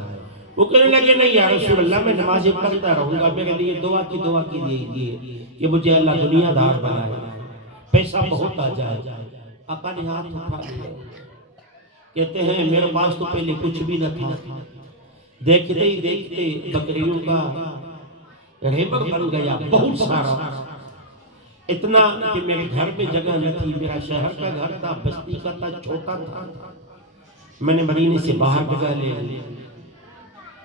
وہ کہنے لگے نہیں یا رسول اللہ میں نمازیں پڑھتا رہوں گا، میرے لیے دعا کیجیے کہ مجھے اللہ دنیا دار بنائے، پیسہ بہت آ جائے۔ آقا نے ہاتھ اٹھا لیا، کہتے ہیں میرے پاس تو پہلے کچھ بھی نہ تھا، دیکھتے ہی دیکھتے بکریوں کا ریبر بن گیا بہت سارا، اتنا کہ میرے گھر میں جگہ نہ تھی، میرا شہر کا گھر تھا، بستی کا تھا، چھوٹا تھا، میں نے مدینے سے باہر جگہ لے لی،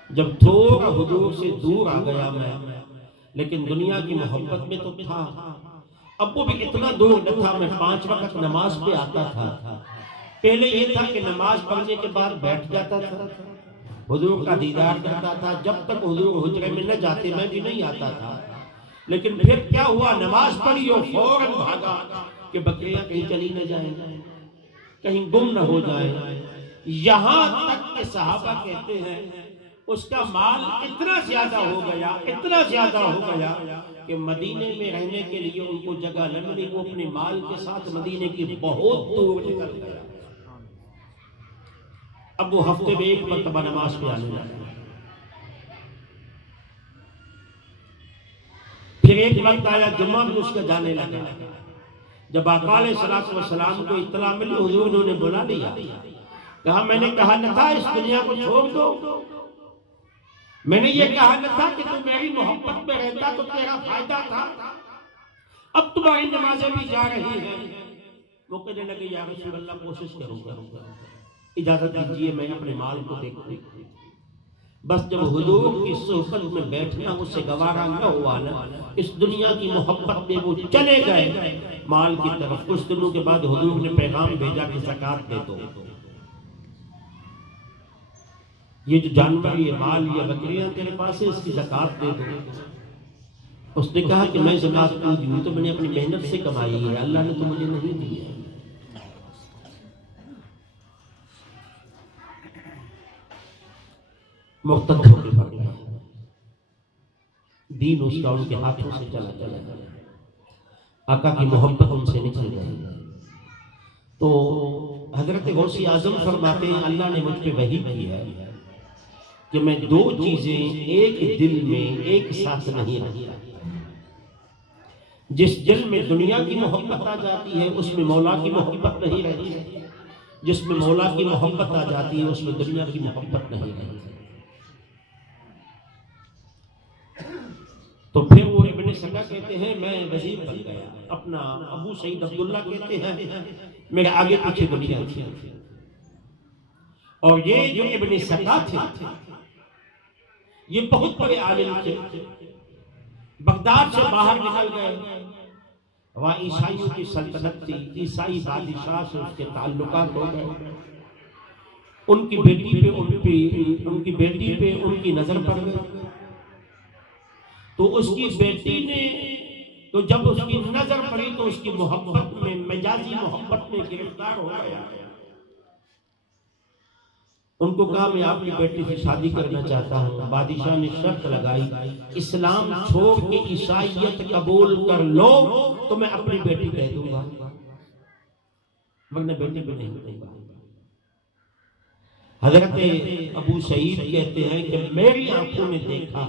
جب تھوڑا حضور سے دور آ گیا میں، لیکن دنیا کی محبت میں تو تھا، اب وہ بھی اتنا دور نہ تھا، میں 5 وقت نماز پہ آتا تھا۔ پہلے یہ تھا کہ نماز پڑھنے کے بعد بیٹھ جاتا تھا، حضور کا دیدار کرتا تھا، جب تک حضور حجرے میں نہ جاتے میں بھی نہیں آتا تھا۔ لیکن پھر کیا ہوا، نماز پڑھی اور فوراً بھاگا کہ بکریاں کہیں چلی نہ جائیں، کہیں گم نہ ہو جائیں، یہاں تک کہ صحابہ کہتے ہیں اس کا مال اتنا زیادہ ہو گیا کہ مدینے میں رہنے کے لیے ان کو جگہ نہ ملی، وہ اپنے مال کے ساتھ مدینے کی بہت دور نکل گیا۔ اب وہ ہفتے میں ایک مرتبہ نماز پہ آنے لگا، پھر ایک وقت آیا جمعہ بھی اس کا جانے لگا۔ جب آقا علیہ الصلوۃ والسلام کو اطلاع ملی، حضور نے انہیں بلا لیا، کہا میں نے کہا نہ تھا اس دنیا کو چھوڑ دو، میں نے یہ کہا نہ تھا کہ تم میری محبت میں رہتا تو تیرا فائدہ تھا، اب تمہاری نمازیں بھی جا رہی ہیں۔ وہ کہنے لگے یا رسول اللہ کوشش کروں گا، اجازت دیجیے میں اپنے مال کو دیکھوں۔ بس جب حضور کی صحبت میں بیٹھنا اس سے گوارا نہ ہوا نا، اس دنیا کی محبت میں وہ چلے گئے مال کی طرف۔ کچھ دنوں کے بعد حضور نے پیغام بھیجا کہ زکوٰۃ دے دو، یہ جو جانور یہ مال یہ بکریاں تیرے پاس ہے اس کی زکوٰۃ دے دو۔ اس نے کہا کہ میں زکوٰۃ کیوں دوں، تو میں نے اپنی محنت سے کمائی ہے، اللہ نے تو مجھے نہیں دی ہے۔ مرتد ہو کے بھاگ گیا، دین اس کا ان کے ہاتھوں سے چلا گیا، آقا کی محبت ان سے نکل گئی۔ تو حضرت غوث اعظم فرماتے ہیں اللہ نے مجھ پہ وحی کی ہے کہ میں 2 چیزیں ایک دل میں ایک ساتھ نہیں رکھتا، جس دل میں دنیا کی محبت آ جاتی ہے اس میں مولا کی محبت نہیں رہتی، جس میں مولا کی محبت آ جاتی ہے اس میں دنیا کی محبت نہیں رہتی۔ تو پھر وہ ابن سکا کہتے ہیں میں وزیر بن گیا، اپنا ابو سعید عبداللہ کہتے ہیں میرے آگے پیچھے دنیا تھی، اور یہ جو ابن سکا تھے یہ بہت بڑے عالم تھے، بغداد سے باہر نکل گئے، وہاں عیسائیوں کی سلطنت تھی، عیسائی بادشاہ سے اس کے تعلقات ہو گئے، ان کی بیٹی پہ ان کی نظر پڑ گئی، تو اس کی بیٹی نے تو جب اس کی نظر پڑی تو اس کی محبت میں مجازی محبت میں گرفتار ہو گیا۔ ان کو کہا میں آپ کی بیٹی سے شادی کرنا چاہتا ہوں۔ بادشاہ نے شرط لگائی اسلام چھوڑ کے عیسائیت قبول کر لو تو میں اپنی بیٹی دے دوں گا، ورنہ بیٹی بھی نہیں دوں گا۔ حضرت ابو سعید کہتے ہیں کہ میری آنکھوں نے دیکھا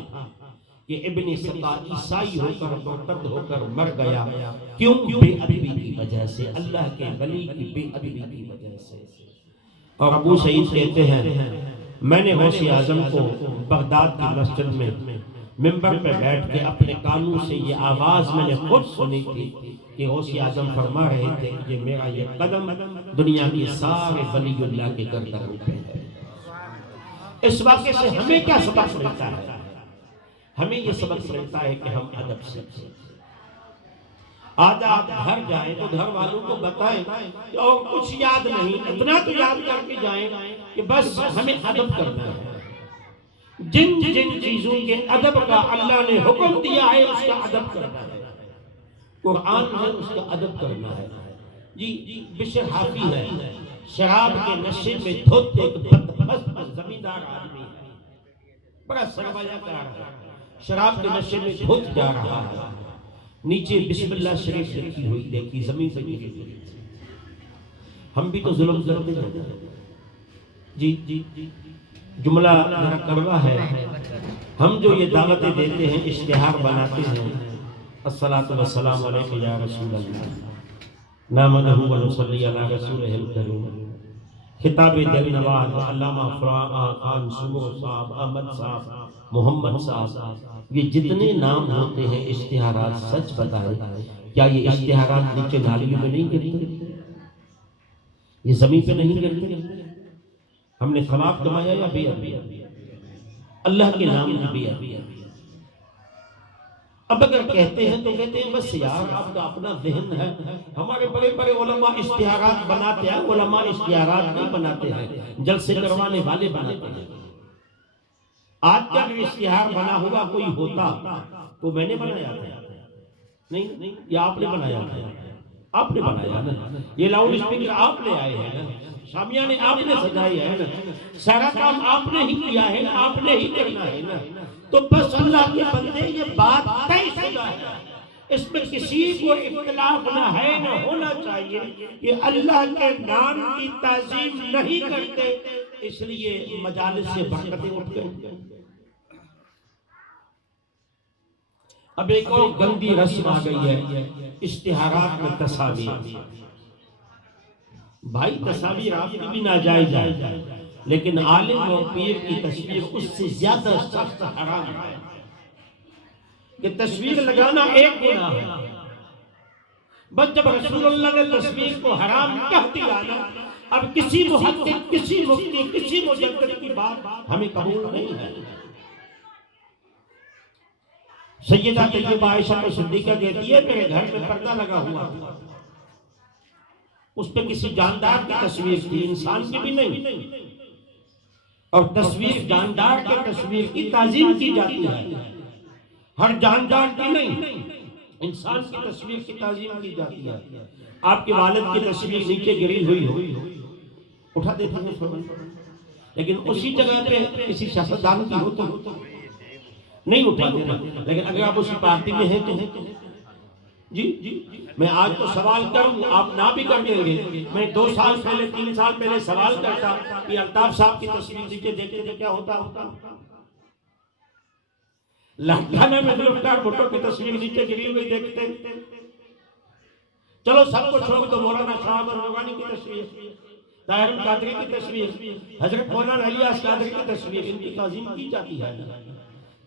کہ ابن سکا عیسائی ہو کر مرتد ہو کر مر گیا، کیوں؟ بے ادبی کی وجہ سے، اللہ کے ولی کی بے ادبی کی وجہ سے۔ اور ابو سعید کہتے ہیں میں نے غوث اعظم کو بغداد کی مسجد میں ممبر پہ بیٹھ کے اپنے کانوں سے یہ آواز میں نے خود سنی تھی کہ غوث اعظم فرما رہے تھے کہ میرا یہ قدم دنیا کے سارے ولی اللہ کے گردن پہ ہے۔ اس واقعے سے ہمیں کیا سبق ملتا ہے؟ ہمیں یہ سبق ملتا ہے کہ ہم ادب سیکھیں۔ آج آپ گھر جائیں تو گھر والوں کو بتائیں اور کچھ یاد نہیں، اتنا تو یاد کر کے جائیں کہ بس ہمیں ادب کرنا ہے، جن جن چیزوں کے ادب کا اللہ نے حکم دیا ہے اس کا ادب کرنا ہے، قرآن میں اس کا ادب کرنا ہے۔ جی بشر حافی ہے، شراب کے نشے میں دھت ایک بدمست زمیندار آدمی ہے، بڑا سرمایہ کار ہے، شراب کے نشے میں دھت جا رہا ہے، نیچے بسم اللہ شریف لکھی ہوئی دیکھی، زمین سے گری ہوئی۔ ہم بھی تو ظلم کرتے ہیں جی، جملہ ذرا کڑوا ہے، ہم جو یہ دعوتیں دیتے ہیں اشتہار بناتے ہیں الصلاۃ والسلام علیک یا رسول اللہ نحمدہ و نصلی علی رسولہ الکریم، خطاب دل نواز علامہ خان صبح صاحب، احمد صاحب، محمد صاحب، یہ جتنے نام ہوتے ہیں اشتہارات، سچ بتائیں کیا یہ اشتہارات نیچے نالیوں میں نہیں گرتے؟ یہ زمین پہ نہیں گرتے؟ ہم نے ثواب کمایا یا بیعت؟ اللہ کے نام کی بیعت۔ اب اگر کہتے ہیں تو کہتے ہیں بس یار آپ کا اپنا ذہن ہے، ہمارے بڑے بڑے علماء اشتہارات بناتے ہیں۔ علماء اشتہارات نہیں بناتے ہیں، جلسے کروانے والے بناتے ہیں۔ آج کا اگر اشتہار بنا ہوا کوئی ہوتا تو میں نے بنایا تھا؟ نہیں، یہ آپ نے بنایا تھا، آپ نے بنایا نا۔ یہ لاؤڈ اسپیکر آپ لے آئے ہیں نا، شامیانے آپ نے سجائی ہے نا، سارا کام آپ نے ہی کیا ہے نا، آپ نے ہی کرنا ہے نا۔ تو بس اللہ کے بندے یہ بات طے شدہ ہے، اس میں کسی کو اختلاف نہ ہے نہ ہونا چاہیے کہ اللہ کے نام کی تعظیم نہیں کرتے، اس لیے مجالس سے برکتیں اٹھ گئی۔ اب ایک اور گندی رسم آ گئی ہے اشتہارات میں تصاویر۔ بھائی تصاویر آپ کی بھی ناجائز ہے، لیکن عالم اور پیر کی تصویر اس سے زیادہ سخت حرام ہے کہ تصویر لگانا ایک گناہ ہے۔ بس جب رسول اللہ نے تصویر کو حرام کہہ دیا نا، اب کسی محقق، کسی مفتی، کسی مجدد کی بات ہمیں قبول نہیں ہے۔ سیدہ طیبہ عائشہ صدیقہ کہتی ہے میرے گھر میں پردہ لگا ہوا تھا، اس پہ کسی جاندار کی تصویر تھی، انسان کی بھی نہیں، اور تصویر جاندار کے تصویر کی تعظیم کی جاتی ہے، ہر جاندار کی نہیں، انسان کی تصویر کی تعظیم کی جاتی ہے۔ آپ کے والد کی تصویر نیچے گری ہوئی ہو، اٹھا دیتے ہیں، لیکن اسی جگہ پہ کسی شخصان کی ہو تو نہیں اٹھا دینا۔ لیکن اگر آپ اسی پارٹی میں ہیں تو جی میں آج تو سوال کروں، آپ نہ بھی کر دیں گے، میں 2 سال پہلے 3 سال پہلے سوال کرتا کہ الطاف صاحب کی تصویر نیچے دیکھتے تھے کیا ہوتا؟ لہٹھانے میں گرفتار بھٹو کی تصویر نیچے گری ہوئی دیکھتے۔ چلو سب کو چھوڑ دو، مولانا شاہد نورانی کی تصویر، طاہر القادری کی تصویر، حضرت مولانا الیاس قادری کی تصویر، ان کی تعظیم کی جاتی ہے۔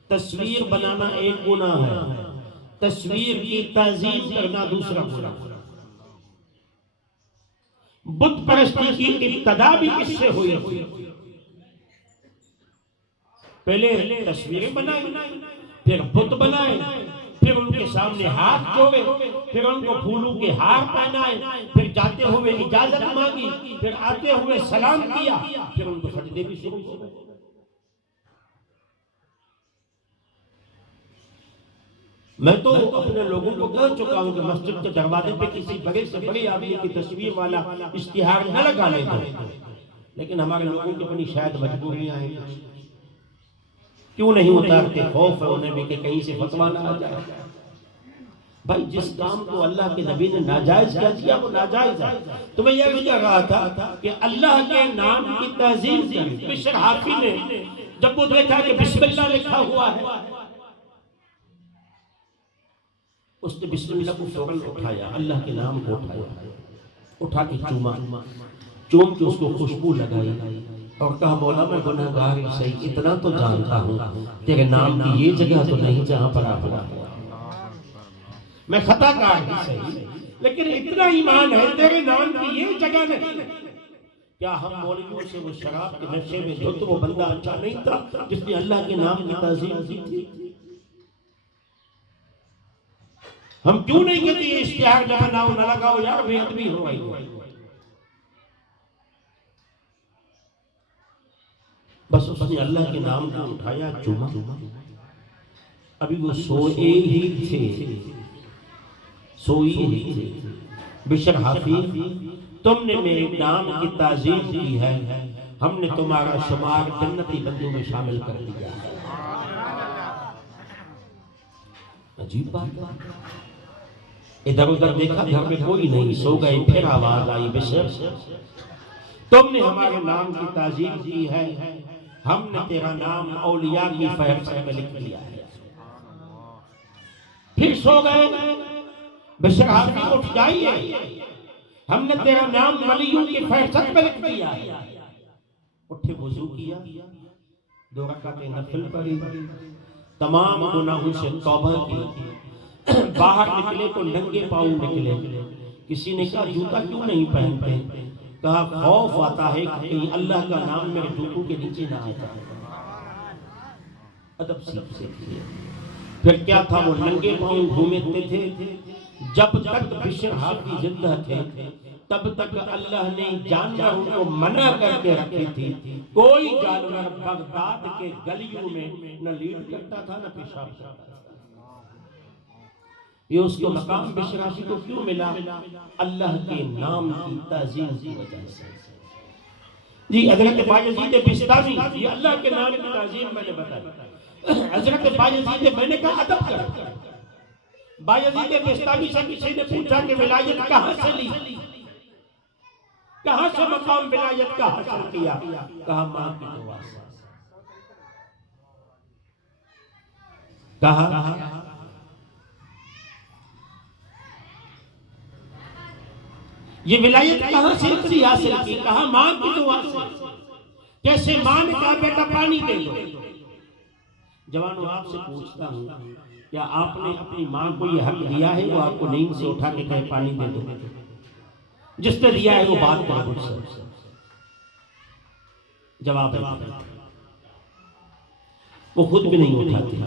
تصویر بنانا ایک گناہ ہے، تصویر کی تعظیم کرنا دوسرا گناہ۔ بت پرستی کی ابتدا بھی اس سے ہوئی، پہلے تصویریں بنائیں، پھر بت بنائیں، پھر ان کے سامنے ہاتھ جوڑے، پھر ان کو پھولوں کے ہار پہنائے، پھر جاتے ہوئے اجازت مانگی، پھر آتے ہوئے سلام کیا، پھر ان کو سجدے بھی شروع ہو گئے۔ میں تو اپنے لوگوں کو کہہ چکا ہوں کہ مسجد کے دروازے پہ کسی بڑے سے بڑے آدمی کی تصویر والا اشتہار نہ لگا لیں گے، لیکن ہمارے لوگوں کی اپنی شاید مجبوریاں ہیں، کیوں نہیں اتارتے؟ خوف ہے انہیں بھی کہ کہیں سے فتویٰ نہ آ جائے۔ بھائی جس کام کو اللہ کے نبی نے ناجائز کہہ دیا وہ ناجائز ہے۔ تو میں یہ بھی کہہ رہا تھا کہ اللہ کے نام کی تعظیم کی۔ بشر حافی نے جب وہ دیکھا کہ بسم اللہ لکھا ہوا ہے، اس نے بسم اللہ کو فوراً اٹھایا، اللہ کے نام کو اٹھا کے چوم کے اس کو خوشبو لگائی اور کہا مولا میں گناہگار صحیح اتنا تو جانتا ہوں تیرے نام کی یہ جگہ تو نہیں جہاں پر آپ ہوا، میں خطا کار ہی صحیح لیکن اتنا ایمان ہے تیرے نام کی یہ جگہ نہیں۔ کیا ہم مولویوں سے وہ شراب کے نشے میں جو تو وہ بندہ اچھا نہیں تھا جس نے اللہ کے نام کی تعظیم کی تھی؟ ہم کیوں نہیں کہتے یہ اشتہار نہ بناؤ نہ لگاؤ یار بے ادبی ہو گئی؟ بس اس نے اللہ کے نام کو اٹھایا، چوما، ابھی وہ سوئے ہی تھے۔ بشر حافی تم نے میرے نام کی تعظیم کی ہے، ہم نے تمہارا شمار جنتی بندوں میں شامل کر دیا۔ عجیب بات، ادھر ادھر دیکھا گھر میں کوئی نہیں، سو گئے، پھر آواز آئی بشر تم نے ہمارے نام کی تعظیم کی ہے، ہم نے تیرا نام اولیاء کی فہرست میں لکھ دیا ہے۔ پھر سو گئے، بشر حافی اٹھ جائیے، ہم نے تیرا نام ولیوں کی فہرست میں لکھ دیا ہے۔ اٹھے وضو کیا، 2 رکعتیں نفل پڑھی، تمام گناہوں سے توبہ کی، باہر نکلے تو ننگے پاؤں نکلے۔ کسی نے کہا جوتا کیوں نہیں پہنتے؟ کہا خوف آتا ہے کہ کہیں اللہ کا نام میرے جوتوں کے نیچے نہ آتا ہے۔ ادب سیکھیے۔ پھر کیا تھا، وہ ننگے پاؤں گھومتے تھے۔ جب تک بشر حافظ زندہ تھے تب تک اللہ نے جانوروں کو منع کر کے رکھی تھی۔ کوئی جانور بغداد کے گلیوں میں نہ لیڈ کرتا تھا نہ پیشاب کرتا تھا۔ یہ اس کو مقام بشر حافظ کو کیوں ملا؟ اللہ کے نام کی تعظیم کی وجہ سے۔ جی حضرت بایزید بستامی، یہ اللہ کے نام کی تعظیم میں نے بتایا۔ حضرت بایزید، میں نے کہا ادب کر۔ بایزید بستامی سے کسی نے پوچھا کہ ولایت کہاں سے لی، کہاں سے مقام ولایت کا حاصل کیا؟ کہا ماں کی دعا سے۔ کہا یہ ولایت کہاں سے اتنی حاصل کی؟ کہا ماں کی دعا سے۔ کیسے؟ ماں نے کہا بیٹا پانی دے دو۔ جوانوں آپ سے پوچھتا ہوں، کیا آپ نے اپنی ماں کو یہ حق دیا ہے وہ آپ کو نیند سے اٹھا کے کہے پانی دے دو؟ جس نے دیا ہے وہ بات کرو مجھ سے۔ جواب ہے وہ خود بھی نہیں اٹھاتی۔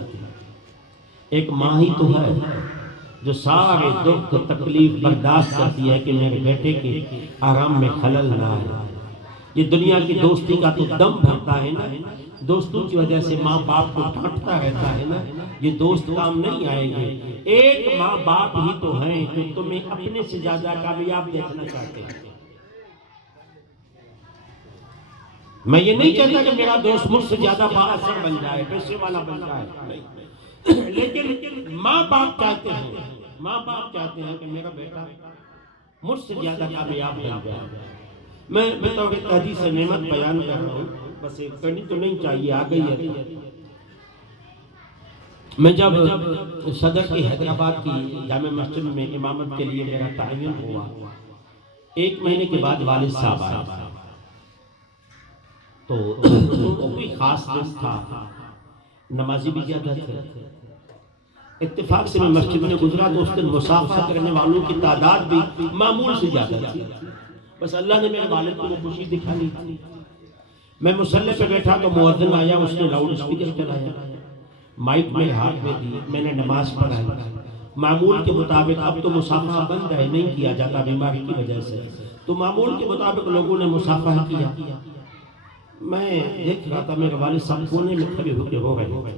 ایک ماں ہی تو ہے جو سارے دکھ تکلیف برداشت کرتی ہے کہ میرے بیٹے کے آرام میں خلل نہ آئے۔ یہ دنیا کی دوستی کا تو دم بھرتا ہے نا، دوستوں کی وجہ سے ماں باپ کو ڈانٹتا رہتا ہے نا، یہ دوست کام نہیں آئے گے۔ ایک ماں باپ ہی تو ہیں جو تمہیں اپنے سے زیادہ کامیاب دیکھنا چاہتے ہیں۔ میں یہ نہیں کہتا کہ میرا دوست مجھ سے زیادہ بااثر بن جائے، پیسے والا بن جائے، لیکن ماں باپ چاہتے ہیں کہ میرا بیٹا مجھ سے زیادہ کامیاب بن جائے۔ میں تو ایک حدیث نعمت بیان کر رہا ہوں، بس کرنی تو نہیں چاہیے، آ گئی ہے۔ میں جب صدر کی حیدرآباد کی جامع مسجد میں امامت کے لیے میرا تعین ہوا، 1 مہینے کے بعد والد صاحب آئے، تو کوئی خاص دن تھا، نمازی بھی زیادہ تھے۔ اتفاق سے میں مسجد میں گزرا تو اس دن مصافحہ کرنے والوں کی تعداد بھی معمول سے زیادہ تھی، بس اللہ نے میرے والد کو خوشی دکھا لی تھی۔ میں مصلی پہ بیٹھا تو مؤذن آیا، اس نے لاؤڈ اسپیکر چلایا، مائک میں ہاتھ میں دی، میں نے نماز پڑھائی۔ معمول کے مطابق اب تو مصافحہ بند ہے، نہیں کیا جاتا بیماری کی وجہ سے، تو معمول کے مطابق لوگوں نے مصافحہ کیا۔ میں دیکھ رہا تھا میرے والد صاحب کونے میں کھڑے ہو کے ہو رہے،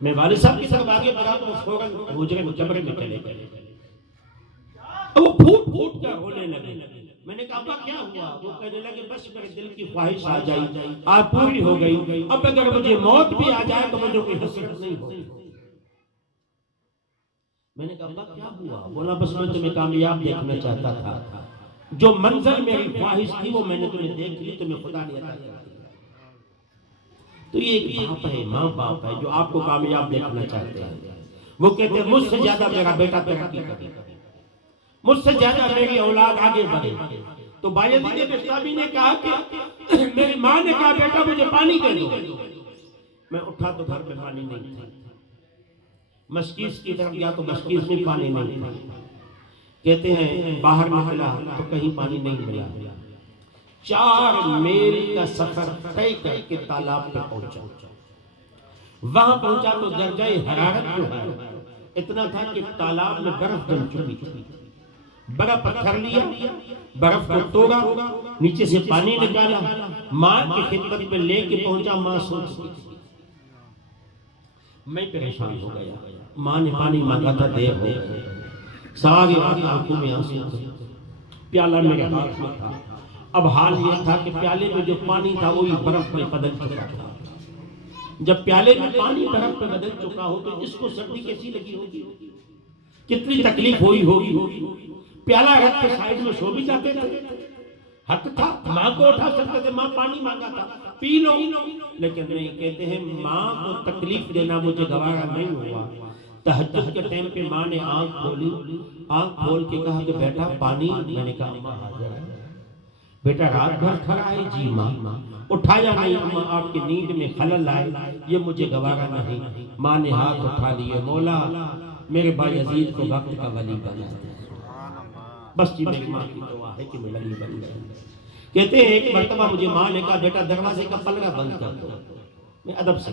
میں والد صاحب کی طرف آگے بڑھا تو فوراً حجرے میں کمرے میں چلے گئے، وہ پھوٹ پھوٹ کر رونے لگے۔ میں نے کہا ابا کیا ہوا؟ وہ کہنے لگے بس میرے دل کی خواہش آ جائی، آج پوری ہو گئی، اب اگر مجھے موت بھی آ جائے تو مجھے کوئی حسرت نہیں ہوگی۔ میں نے کہا ابا کیا ہوا؟ بولا بس میں تمہیں کامیاب دیکھنا چاہتا تھا، جو منظر میری خواہش تھی وہ میں نے تمہیں دیکھ لی، تمہیں خدا نے عطا کیا۔ تو یہ ایک باپ ہے، ماں باپ ہے جو آپ کو کامیاب دیکھنا چاہتے ہیں۔ وہ کہتے ہیں مجھ سے زیادہ میرا بیٹا ترقی کرے، مجھ سے زیادہ میری اولاد آگے بڑھے۔ تو بایزید بستامی نے کہا کہ میری ماں نے کہا بیٹا مجھے پانی دے دو۔ میں اٹھا تو گھر میں پانی نہیں تھا، مشکیز کی طرف گیا تو مشکیز میں پانی نہیں تھا، کہتے ہیں باہر نکلا تو کہیں پانی نہیں ملا۔ 4 میل کا سفر طے کر کے تالاب پہ پہنچا، وہاں پہنچا تو درجہ حرارت جو ہے اتنا تھا کہ تالاب میں برف جم چکی تھی۔ بڑا پتھر لیا، برف کو توڑا، نیچے سے پانی نکالا، ماں کی خدمت میں لے کے پہنچا۔ ماں سوچ رہی تھی، میں پریشان ہو گیا، ماں نے پانی مانگا تھا، دیر ہو گئی، ساری رات آنکھوں میں آنسو تھے، پیالہ میرے ہاتھ میں تھا۔ اب حال یہ تھا کہ پیالے میں جو پانی تھا وہی برف میں بدل چکا تھا۔ جب پیالے میں پانی برف میں بدل چکا ہو تو اس کو سردی کیسی لگی ہوگی، کتنی تکلیف ہوئی ہوگی۔ پیالہ رکھ کے سائیڈ میں سو بھی جاتے تھے، حق تھا ماں کو اٹھا سکتے تھے، ماں پانی مانگا تھا پی لو، لیکن نہیں، کہتے ہیں ماں کو تکلیف دینا مجھے گوارا نہیں ہوا۔ تہجد کے ٹائم پہ ماں نے آنکھ کھولی، آنکھ کھول کے کہا کہ بیٹا پانی۔ میں نے کہا ماں حاضر ہے۔ بیٹا رات بھر کھڑا ہے؟ جی ماں۔ اٹھایا نہیں، اماں آپ کی نیند میں خلل آئے، یہ مجھے گوارا نہیں۔ ماں نے ہاتھ اٹھا لیے، مولا میرے بایزید کو وقت کا ولی بنا دے، بس یہ میری ماں کی دعا ہے کہ میں ولی بن جاؤں۔ کہتے ہیں ایک مرتبہ مجھے ماں نے کہا بیٹا دروازے کا پلڑا بند کر دو، میں ادب سے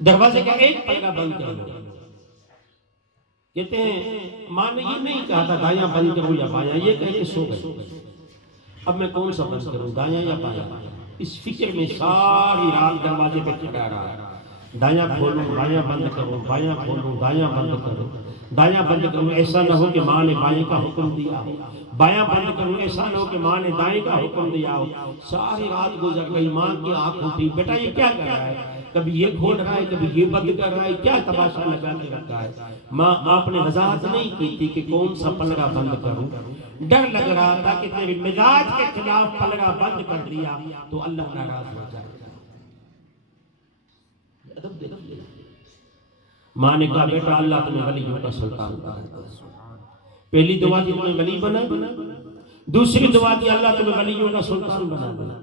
دروازے کا ایک پلڑا بند کر دو۔ کہتے ہیں ماں نے یہ نہیں کہا تھا دایاں بند کروں یا بایاں، یہ کہہ کے سو گئے۔ اب میں کون سا بند کروں، دایاں یا بایاں؟ اس فکر میں ساری رات دروازے پہ کھڑا رہا، دایاں کھولوں بایاں بند کروں، بایاں کھولوں دایاں بند کروں، دایاں بند کروں ایسا نہ ہو کہ ماں نے بائیں کا حکم دیا ہو، بایاں بند کروں ایسا نہ ہو کہ ماں نے دائیں کا حکم دیا ہو۔ ساری رات گزر گئی، ماں کی آنکھ اٹھی، بیٹا یہ کیا کر رہا ہے، کبھی یہ کھول رہا ہے کبھی یہ بند کر رہا ہے، کیا تماشا لگا کے رکھا ہے۔ ماں آپ نے وضاحت نہیں کی تھی کہ کون سا پلڑا بند کروں، ڈر لگ رہا تھا کہ تیرے مزاج کے خلاف پلڑا بند کر دیا تو اللہ ناراض ہو جائے گا۔ ماں نے کہا بیٹا اللہ تمہیں ولیوں کا سلطان بنا، پہلی دعا دی تمہیں ولی بنا، دوسری دعا دی اللہ تمہیں ولیوں کا سلطان بنا۔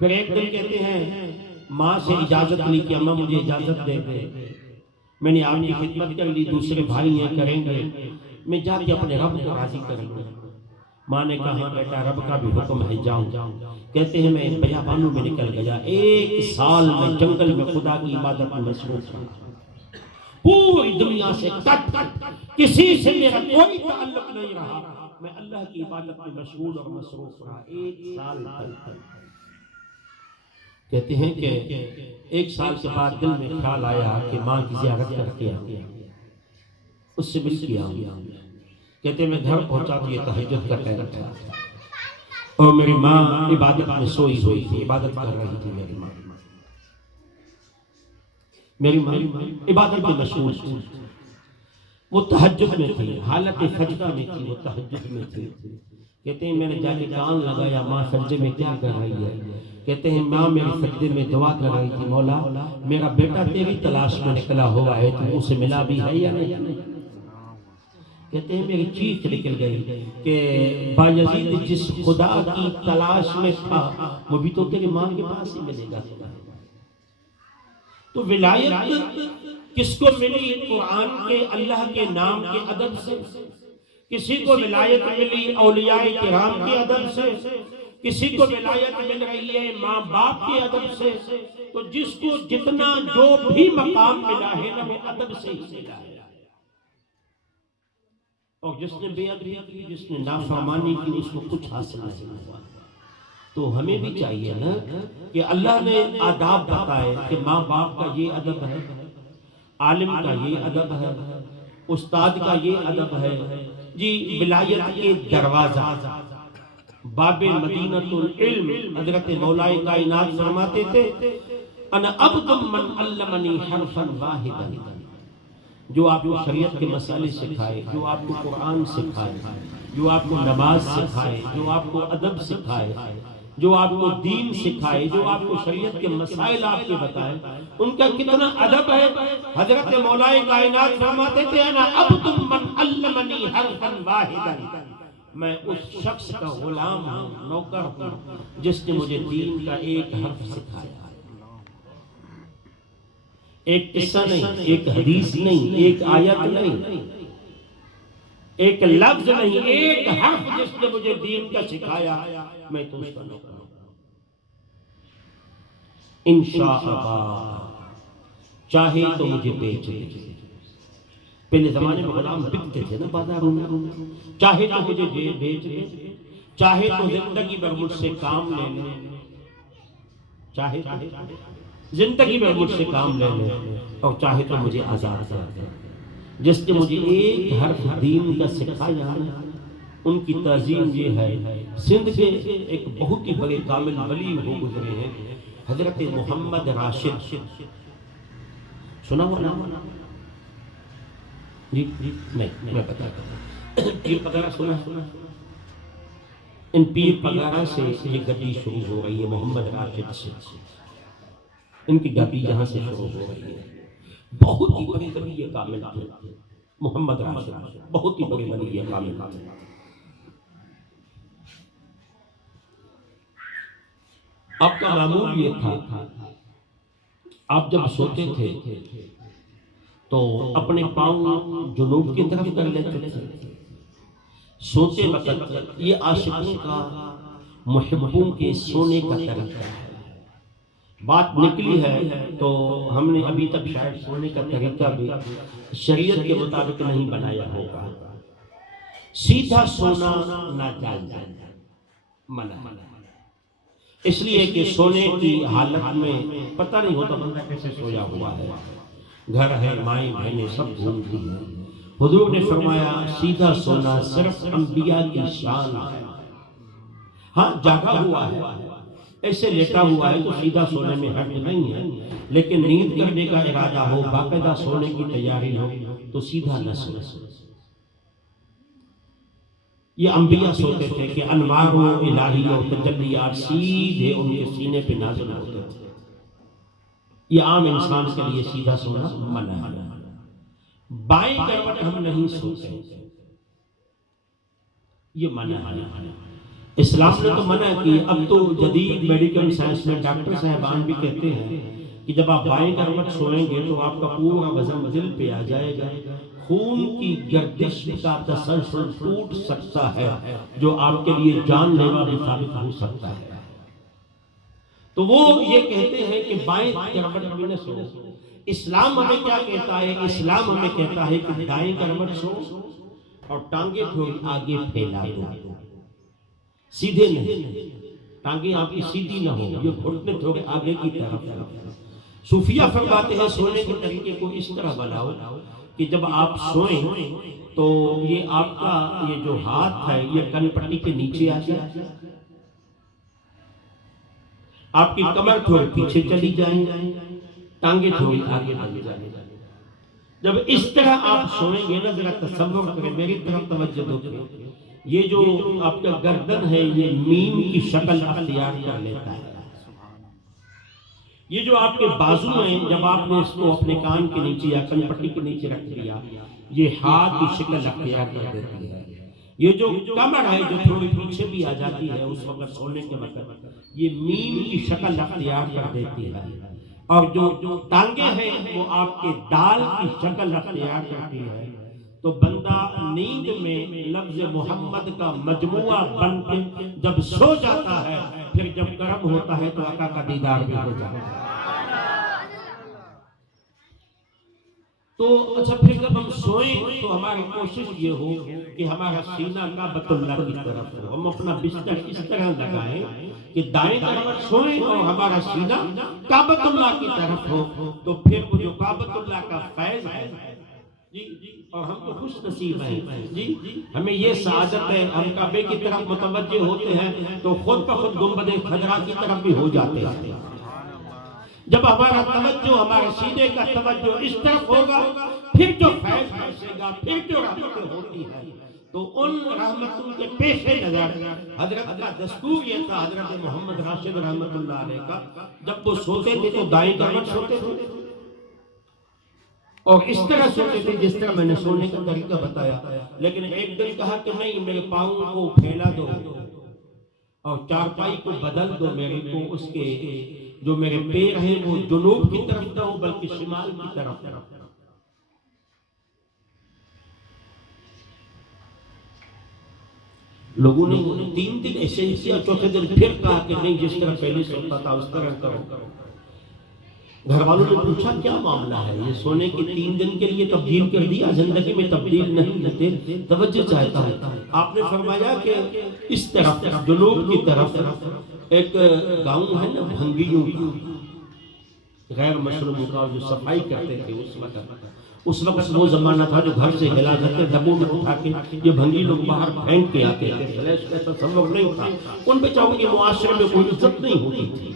پھر ایک دن کہتے ہیں ماں سے اجازت لی کہ اماں مجھے اجازت دے دے، میں نے آپ کی خدمت کر لی، دوسرے بھائی یہ کریں گے، میں جا کے اپنے رب کو راضی کروں گا۔ ماں نے کہا بیٹا رب کا بھی حکم ہے جاؤں۔ کہتے ہیں میں بیابانوں میں نکل گیا، 1 سال میں جنگل میں خدا کی عبادت میں مصروف رہا، پوری دنیا سے کٹ کسی سے میرا کوئی تعلق نہیں رہا، میں اللہ کی عبادت میں مشغول اور مصروف رہا 1 سال تک۔ کہتے ہیں کہ 1 سال کے بعد دل میں خیال آیا کہ ماں کی زیارت کر کے آؤں، اس سے مل کے آؤں۔ کہتے ہیں میں گھر پہنچا تو یہ تہجد کا ٹائم تھا اور میری ماں عبادت میں سوئی ہوئی تھی، عبادت کر رہی تھی۔ میری ماں عبادت میں مشغول تھی، وہ تہجد میں تھی، حالت سجدہ میں تھی، وہ تہجد میں تھی۔ کہتے ہیں میں نے جا کے کان لگایا ماں سجدے میں کیا کر رہی ہے؟ کہتے ہیں ماں میری سجدے میں دعا کر رہی تھی، مولا میرا بیٹا تیری تلاش میں نکلا ہوا ہے، تو اسے ملا بھی ہے یا نہیں؟ کہتے ہیں میری چیخ نکل گئی کہ بایزید جس خدا کی تلاش میں تھا وہ بھی تو تیری ماں کے پاس ہی ملے گا۔ تو ولایت کس کو ملی؟ قرآن کے اللہ کے نام کے ادب سے۔ کسی کو ولایت ملی اولیاء کرام کے ادب سے، کسی کو ولایت مل رہی ہے ماں باپ کے ادب سے۔ تو جس کو جتنا جو بھی مقام ملا ہے نا وہ ادب سے ہی ملا ہے، اور جس نے بے ادبی کی، جس نے نافرمانی کی، اس کو کچھ حاصل نہیں ہوا۔ تو ہمیں بھی چاہیے نا کہ اللہ نے آداب بتائے کہ ماں باپ کا یہ ادب ہے، عالم کا یہ ادب ہے، استاد کا یہ ادب ہے جی۔ ولایت کے دروازہ باب مدینۃ العلم حضرت مولا کائنات فرماتے تھے انا عبد من علمنی حرفا واحدا، جو آپ کو شریعت کے مسائل سکھائے، جو آپ کو قرآن سکھائے، جو آپ کو نماز سکھائے، جو آپ کو ادب سکھائے، جو آپ کو دین سکھائے، جو آپ کو شریعت کے مسائل آپ کے بتائے، ان کا کتنا ادب ہے۔ حضرت مولا کائنات فرماتے تھے انا عبد من علمنی حرفا واحدا، میں اس شخص کا غلام ہوں، نوکر ہوں جس نے مجھے دین کا ایک حرف سکھایا۔ ایک قصہ نہیں، ایک حدیث نہیں، ایک آیت نہیں، ایک لفظ نہیں، ایک حرف جس نے مجھے دین کا سکھایا، میں تو اس کا نوکر ہوں۔ انشاءاللہ چاہے تو مجھے بیچ دے۔ پہلے زمانے میں غلام بکتے تھے نا بازاروں میں، چاہے تو مجھے بیچ دے، چاہے تو زندگی بھر مجھ سے کام لے لے، چاہے تو زندگی میں مجھ سے کام لے لے، اور چاہے تو مجھے آزاد کر دے۔ جس نے مجھے ایک حرف دین کا سکھایا، ان کی تعظیم یہ ہے۔ سندھ کے ایک بہت ہی بڑے کامل ولی ہو گزرے ہیں حضرت محمد راشد، سنا ہوا نام؟ جی نہیں میں بتا دوں، پیر پگارا سنا؟ ان پیر پگارا سے یہ گدی شروع ہو رہی ہے، محمد راشد سے ان کی گدی یہاں سے شروع ہو رہی ہے۔ بہت ہی بڑے ولی یہ کامل تھے محمد راشد، بہت ہی بڑے ولی یہ کامل تھے۔ آپ کا معمول یہ تھا، آپ جب سوتے تھے تو اپنے پاؤں جنوب کی طرف کر لیتے تھے سوتے وقت. یہ عاشقوں کا محبوں کے سونے کا طریقہ ہے. بات نکلی ہے تو ہم نے ابھی تک شاید سونے کا طریقہ بھی شریعت کے مطابق نہیں بنایا ہوگا. سیدھا سونا ناجائز منع ہے. اس لیے کہ سونے کی حالت میں پتہ نہیں ہوتا بندہ کیسے سویا ہوا ہے. گھر ہے، مائیں بہنیں سب گھومتی ہیں. حضور نے فرمایا سیدھا سونا صرف انبیاء کی شان ہے. ہاں جاگا ہوا ہے، ایسے لیٹا ہوا ہے تو سیدھا سونے میں حرج نہیں ہے، لیکن نیند کرنے کا ارادہ ہو، باقاعدہ سونے کی تیاری ہو تو سیدھا نہ سو. یہ انبیاء سوتے تھے کہ انوار و الہی و تجلیات سیدھے ان کے سینے پہ نازل ہوتے تھے. یہ عام انسان کے لیے سیدھا سونا منع ہے. بائیں کروٹ ہم نہیں سوتے، یہ منع ہے. اسلام نے تو منع کی. اب تو جدید میڈیکل سائنس میں ڈاکٹر صاحبان بھی کہتے ہیں کہ جب آپ بائیں کروٹ سوئیں گے تو آپ کا پورا وزن دل پہ آ جائے گا، خون کی گردش کا تسلسل ٹوٹ سکتا ہے جو آپ کے لیے جان لیوا بھی ثابت ہو سکتا ہے. تو وہ یہ کہتے ہیں کہ بائیں کروٹ میں نہ سو. اسلام ہمیں کیا کہتا ہے؟ اسلام ہمیں کہتا ہے کہ دائیں کروٹ سو اور ٹانگیں تھوڑی آگے پھیلا دو، سیدھے نہیں. ٹانگیں آپ کی سیدھی نہ ہو، یہ گھٹنے تھوڑے آگے کی طرف. صوفیہ فرماتے ہیں سونے کے طریقے کو اس طرح بناؤ کہ جب آپ سوئیں تو یہ آپ کا یہ جو ہاتھ ہے یہ کن پٹی کے نیچے آ جائے، آپ کی کمر تھوڑی پیچھے چلی جائیں، ٹانگیں تھوڑی آگے بڑھ جائیں. جب اس طرح آپ سوئیں گے نا، ذرا تصور کریں، میری طرف توجہ دو. یہ جو آپ کا گردن ہے یہ میم کی شکل اختیار کر لیتا ہے. یہ جو آپ کے بازو ہیں جب آپ نے اس کو اپنے کان کے نیچے یا کن پٹی کے نیچے رکھ دیا، یہ ہاتھ کی شکل اختیار کر دیتی ہے. یہ جو کمر ہے جو تھوڑی پیچھے بھی آ جاتی ہے اس وقت سونے کے وقت، یہ میم کی شکل اختیار کر دیتی ہے. اور جو ٹانگیں ہیں وہ آپ کے دال کی شکل اختیار کرتی ہے. تو بندہ نیند میں لفظ محمد کا مجموعہ بن کے جب سو جاتا ہے، پھر جب کرم ہوتا ہے تو آقا کا دیدار بھی ہو جاتا ہے. تو اچھا پھر جب ہم سوئیں تو ہماری کوشش یہ ہو کہ ہمارا سینہ کعبۃ اللہ کی طرف ہو. ہم اپنا بستر اس طرح لگائیں کہ دائیں طرف سوئیں اور ہمارا سینہ کعبۃ اللہ کی طرف ہو. تو پھر وہ جو کعبۃ اللہ کا فیض ہے جی، اور ہم تو خوش نصیب ہیں جی، ہمیں یہ سعادت ہے. ہم کعبے کی طرف متوجہ ہوتے ہیں تو خود بخود گنبد خضرا کی طرف بھی ہو جاتے ہیں. جب ہمارا توجہ، ہمارے سینے کا توجہ اس طرف ہوگا، پھر جو فیض برسے گا، پھر جو رحمتیں ہوتی ہیں، تو ان رحمتوں کے پیش نظر حضرت کا دستور یہ تھا، حضرت محمد راشد رحمت اللہ علیہ کا، جب وہ سوتے تھے تو دائیں کروٹ سوتے تھے اور اس طرح سوتے تھے جس طرح میں نے سونے کا طریقہ بتایا. لیکن ایک دن کہا کہ نہیں، میرے پاؤں کو پھیلا دو اور چارپائی کو بدل دو، میرے کو اس کے جو میرے پیر ہیں وہ جنوب کی طرف نہ ہو بلکہ شمال کی طرف. لوگوں نے 3 دن ایسے ہی کیا، چوتھے دن پھر کہا کہ نہیں، جس طرح پہلے سوتا تھا اس طرح کرو. گھر والوں نے پوچھا کیا معاملہ ہے؟ یہ سونے کے 3 دن کے لیے تبدیل کر دیا، زندگی میں تبدیل نہیں ہوتے، توجہ چاہتا ہے. آپ نے فرمایا کہ اس طرف جنوب کی طرف ایک گاؤں ہے نا بھنگیوں کا، غیر مشروم کا، جو صفائی کرتے تھے اس وقت وہ زمانہ تھا جو گھر سے ہلا کرتے ڈبوں میں اٹھا کے یہ بھنگی لوگ باہر پھینک کے آتے تھے. فلیش کا تصور نہیں تھا. ان بیچاروں کے معاشرے میں کوئی عزت نہیں ہوتی تھی،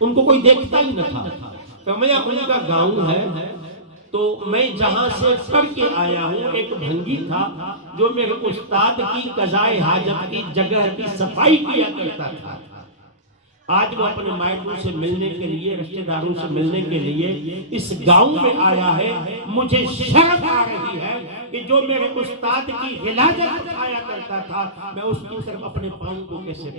ان کو کوئی دیکھتا ہی نہ تھا. فرمایا ان کا گاؤں ہے تو میں جہاں سے پڑھ کے آیا ہوں ایک بھنگی تھا جو میرے استاد کی قضائے حاجت کی جگہ کی صفائی کیا کرتا تھا. آج وہ اپنے مائٹوں سے ملنے کے لیے، رشتہ داروں سے ملنے کے لیے اس گاؤں میں آیا ہے. مجھے شرم آ رہی ہے کہ جو میرے استاد کی غلاظت اٹھایا کرتا تھا میں اس کی طرف اپنے پاؤں کو کیسے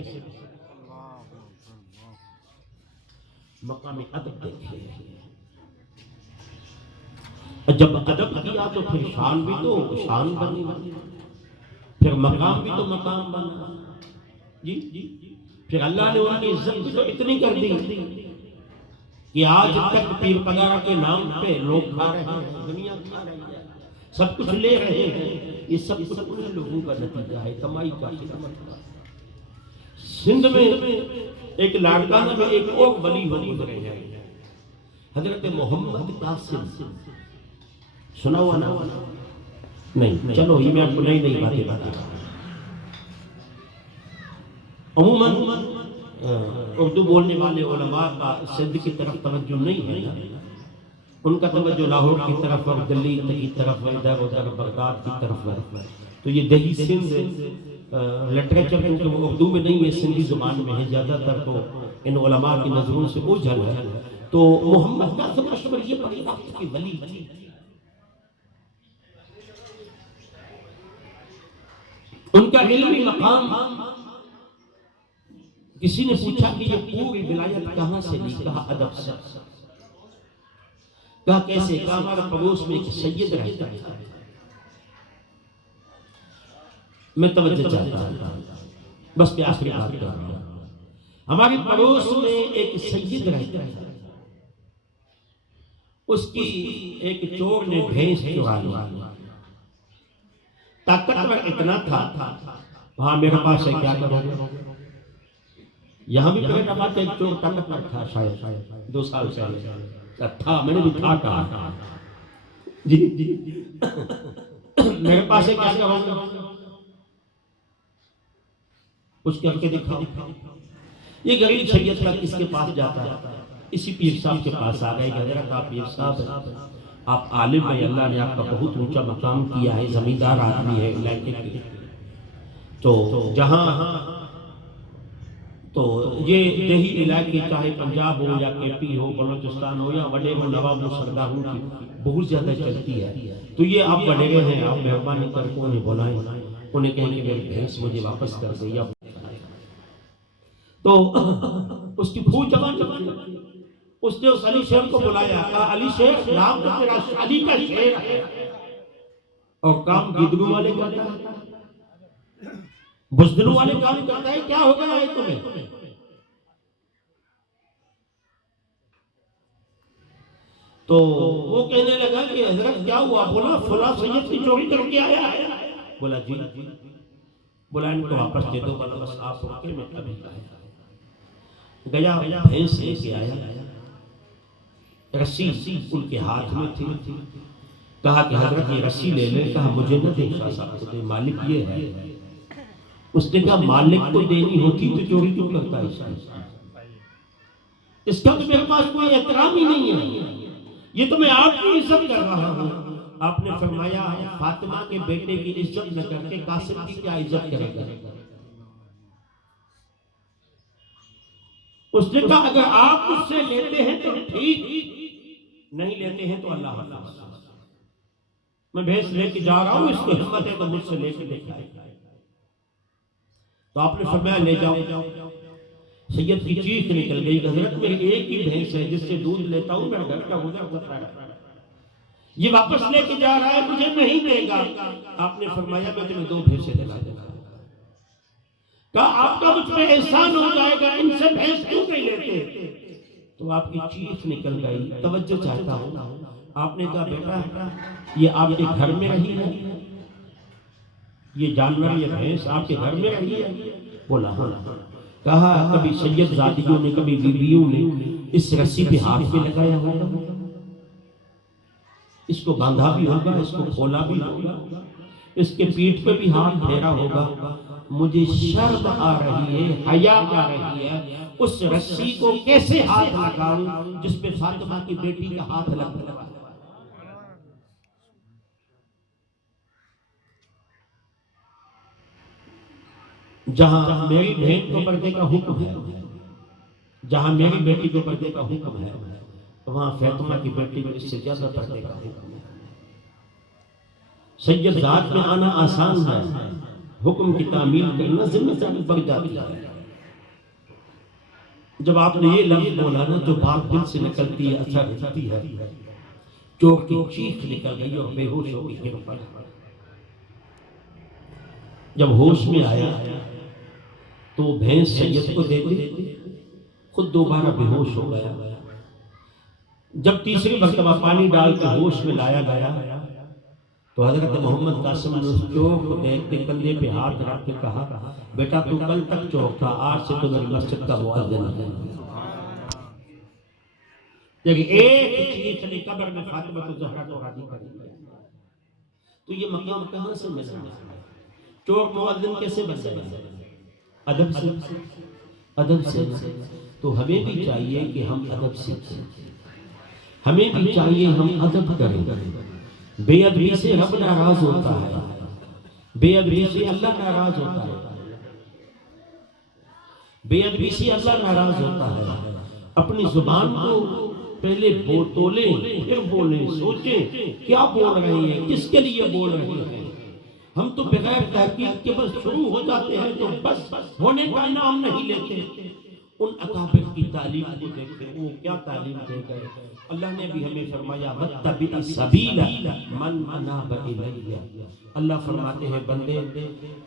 مقامی ادب دیکھیں. جب ادب کیا تو پھر شان بھی تو شان بنی، پھر مقام بھی تو مقام بنا جی۔ پھر اللہ نے ان کی عزت بھی تو اتنی کر دی کہ آج تک پیر پگارا کے نام پہ لوگ کھا رہے ہیں، دنیا کھا رہی ہے، سب کچھ لے رہے ہیں۔ یہ سب کچھ ان لوگوں کا نتیجہ ہے، کمائی کا خدمت کا۔ سندھ میں ایک لاڑکانہ میں ایک اور ولی ہو گزرے ہیں، حضرت محمد قاسم، سنا ہوا نا؟ نہیں، چلو یہ میں آپ کو نئی نئی باتیں بتا رہا ہوں۔ عموماً اردو بولنے والے علماء کا سندھ کی طرف توجہ نہیں ہے نا، ان کا توجہ لاہور کی طرف اور دلی کی طرف، ادھر ادھر بغداد کی طرف ہے۔ تو یہ دہلی سندھ لٹریچر کیونکہ وہ اردو میں نہیں ہے، سندھی زبان میں ہے زیادہ تر، تو ان علماء کی نظروں سے اوجھل ہے۔ تو محمد قاسم اشعری یہ بڑے وقت کے ولی، ان کا علمی مقام، کسی نے پوچھا کہ یہ پوری ولایت کہاں سے لی؟ کہا ادب سے۔ کہا کیسے؟ کہا ہمارا پڑوس میں ایک سید رہتا ہے، میں توجہ چاہتا ہوں، بس پہ آخری بات کر رہا ہوں۔ ہمارے پڑوس میں ایک سید رہتا ہے، اس کی ایک چور نے بھینس چرا لی، طاقتور اتنا تھا، وہاں میرے پاس ہے کیا کرو گے؟ یہاں بھی میرے پاس ایک چور طاقتور تھا، شاید 2 سال پہلے تھا، میں نے بھی تھا کہا جی میرے پاس ہے کیا کرو گے؟ کچھ کر کے دکھاؤ۔ یہ غریب شریعت کا کس کے پاس جاتا ہے؟ اسی پیر صاحب کے پاس آ گئے کہ حضرت آپ پیر صاحب، آپ عالم ہیں، اللہ نے آپ کا بہت اونچا مقام کیا ہے، زمیندار آدمی ہے علاقے کے، تو جہاں تو یہ دیہی علاقے چاہے پنجاب ہو یا کے پی ہو، بلوچستان ہو یا وڈے نواب سرداروں کی بہت زیادہ چلتی ہے، تو یہ آپ وڈیرے ہیں، آپ مہربانی کر کے انہیں بلائیں، انہیں کہیں کہ میری بھینس مجھے واپس کر دے۔ تو اس کی پھول جوان چکی، اس نے اس علی شیخ کو بلایا، کہا علی شیخ نام تو تیرا علی کا شیر ہے اور کام گدڑوں والے کرتا ہے، بزدلوں والے کام کرتا ہے، کیا ہو گیا ہے تمہیں؟ تو وہ کہنے لگا کہ حضرت کیا ہوا؟ بولا فلاں سید کی چوری کر کے آیا ہے۔ بولا جی، بولا ان کو واپس دے دو، بولا بس آپ رکے میں ابھی آیا۔ گیا بھینس لے کے آیا، رسی ان کے ہاتھ میں تھی، کہا کہ حضرت یہ رسی لے لے، کہا مجھے نہ دے، شاہ صاحب کو دے، مالک یہ ہے۔ اس نے کہا مالک کو دینی ہوتی تو چوری کیوں کرتا ہے؟ اس کا تو میرے پاس کوئی احترام ہی نہیں ہے، یہ تو میں آپ کی عزت کر رہا ہوں۔ آپ نے فرمایا فاطمہ کے بیٹے کی عزت نہ کر کے قاسم کی کیا عزت کرے گا؟ اس نے کہا اگر آپ مجھ سے لیتے ہیں تو ٹھیک، نہیں لیتے ہیں تو اللہ حافظ، میں بھینس لے کے جا رہا ہوں، اس کو ہمت ہے تو مجھ سے لے کے دکھائے۔ تو آپ نے فرمایا لے جاؤ۔ سید کی چیخ نکل گئی، حضرت میری ایک ہی بھینس ہے جس سے دودھ لیتا ہوں، میرا گھر کا گزر ہوتا ہے، یہ واپس لے کے جا رہا ہے، مجھے نہیں دے گا۔ آپ نے فرمایا میں تمہیں 2 بھینسیں دلا دوں گا۔ کہا آپ کا مجھ پہ احسان ہو جائے گا، ان سے بھینس کیوں نہیں لیتے؟ تو آپ کی چیخ نکل گئی، توجہ چاہتا ہوں۔ آپ نے کہا بیٹا یہ آپ کے گھر میں رہی ہے، یہ جانور یہ بھینس آپ کے گھر میں رہی ہے؟ بولا ہاں۔ کہا کبھی سید زادیوں نے، کبھی بیویوں نے اس رسی پہ ہاتھ پہ لگایا ہوگا، اس کو باندھا بھی ہوگا، اس کو کھولا بھی ہوگا، اس کے پیٹھ پہ بھی ہاتھ پھیرا ہوگا، مجھے شرم آ رہی ہے، حیا آ رہی ہے، اس رسی کو کیسے ہاتھ لگاؤں جس پہ فاطمہ کی بیٹی کا ہاتھ لگا۔ جہاں میری بہن کو پردے کا حکم ہے، جہاں میری بیٹی کو پردے کا حکم ہے، وہاں فاطمہ کی بیٹی کو اس سے زیادہ پردے کا حکم ہے۔ سید ذات میں آنا آسان ہے، حکم کی تعمیل کرنا ذمہ داری بڑھ جاتی ہے۔ جب آپ نے یہ لفظ بولا نا جو بات دل سے نکلتی ہے، اثر ہوتی ہے، چور کی چیخ نکل گئی اور بے ہوش ہو کے گر پڑا۔ جب ہوش میں آیا تو بھینس سید کو دے دی، خود دوبارہ بے ہوش ہو گیا۔ جب تیسری مرتبہ پانی ڈال کے ہوش میں لایا گیا تو حضرت محمد قاسم نے اس چور کو دیکھ کے کندھے پہ ہاتھ رکھ کے کہا، بیٹا تو کل تک چور تھا، آج سے تو میری مسجد کا مؤذن ہے۔ لیکن ایک چیخ نے قبر میں فاطمہ الزہرا کو راضی کر دیا۔ تو یہ مقام کہاں سے ملا؟ چور مؤذن کیسے بن گیا؟ ادب سے، ادب سے۔ تو ہمیں بھی چاہیے کہ ہم ادب سیکھیں، ہمیں بھی چاہیے ہم ادب کریں۔ بے ادبی سے رب ناراض ہوتا ہے، بے ادبی سے اللہ ناراض ہوتا ہے، بے ادبی سے اللہ ناراض ہوتا ہے۔ اپنی زبان کو پہلے تولیں، پھر بولیں، سوچیں کیا بول رہے ہیں، کس کے لیے بول رہے ہیں۔ ہم تو بغیر تحقیق کے بس شروع ہو جاتے ہیں تو بس ہونے کا نام نہیں لیتے۔ ان اکابر کی تعلیم کو دیکھیں، وہ کیا تعلیم دے گئے۔ اللہ نے بھی ہمیں فرمایا وَاتَّبِعِ السَّبِيلَ مَنْ أَنَابَ إِلَيَّ۔ اللہ فرماتے ہیں بندے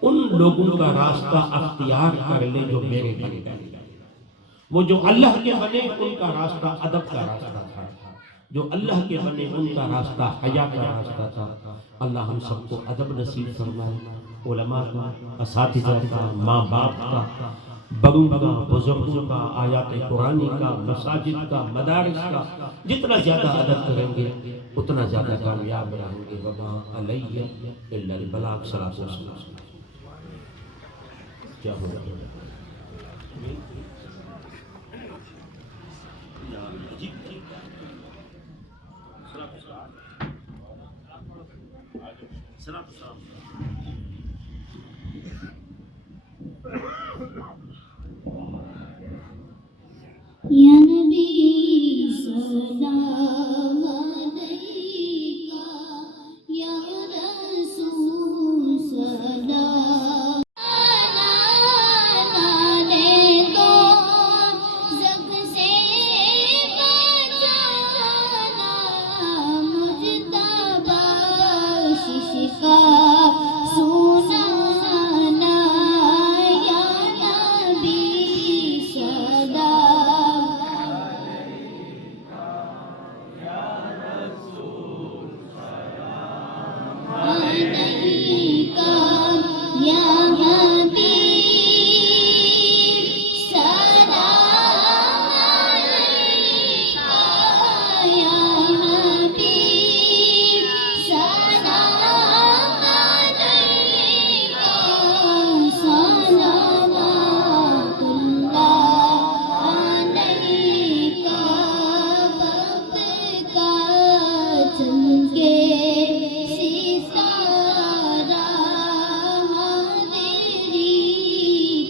ان لوگوں کا راستہ اختیار کر لے جو میرے بنے۔ وہ جو اللہ کے بنے ان کا راستہ ادب کا راستہ تھا، جو اللہ کے بنے ان کا راستہ حیا کا راستہ تھا۔ اللہ ہم سب کو ادب نصیب فرمائے، علماء کا، اساتذہ کا، ماں باپ کا، بڑوں کا، بزرگوں کا، آیات قرآنی کا، مساجد کا، مدارس کا۔ جتنا زیادہ ادب کریں گے اتنا زیادہ کامیاب رہیں گے۔ وما علیہ الا البلاغ۔ صلاۃ والسلام۔ کیا ہو رہا ہے؟ یا نبی سلام علیکہ، یا رسول سلام علیہ، زخ سے بچانا مجتبی شفا سنانا، یا نبی سلام علیکہ، یا حبیب سلام علیکہ، یا حبیب سلام علیکہ، صلوات اللہ علیکہ، باب کا چمکے ستارہ، حاضری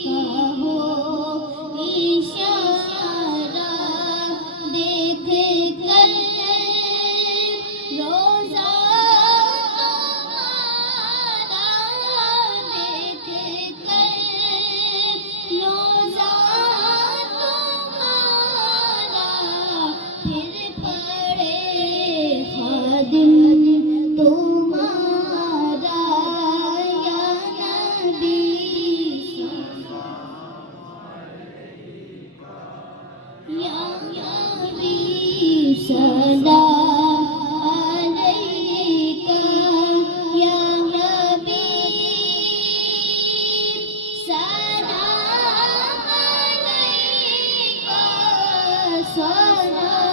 کا ہو اشارہ، دیکھ کر روزہ تمہارا، دیکھ کر روزہ تمہارا، پھر پڑے خادم تمہارا، یا نبی یا نبی سلام علیکہ، یا حبیب سلام علیکہ، سلام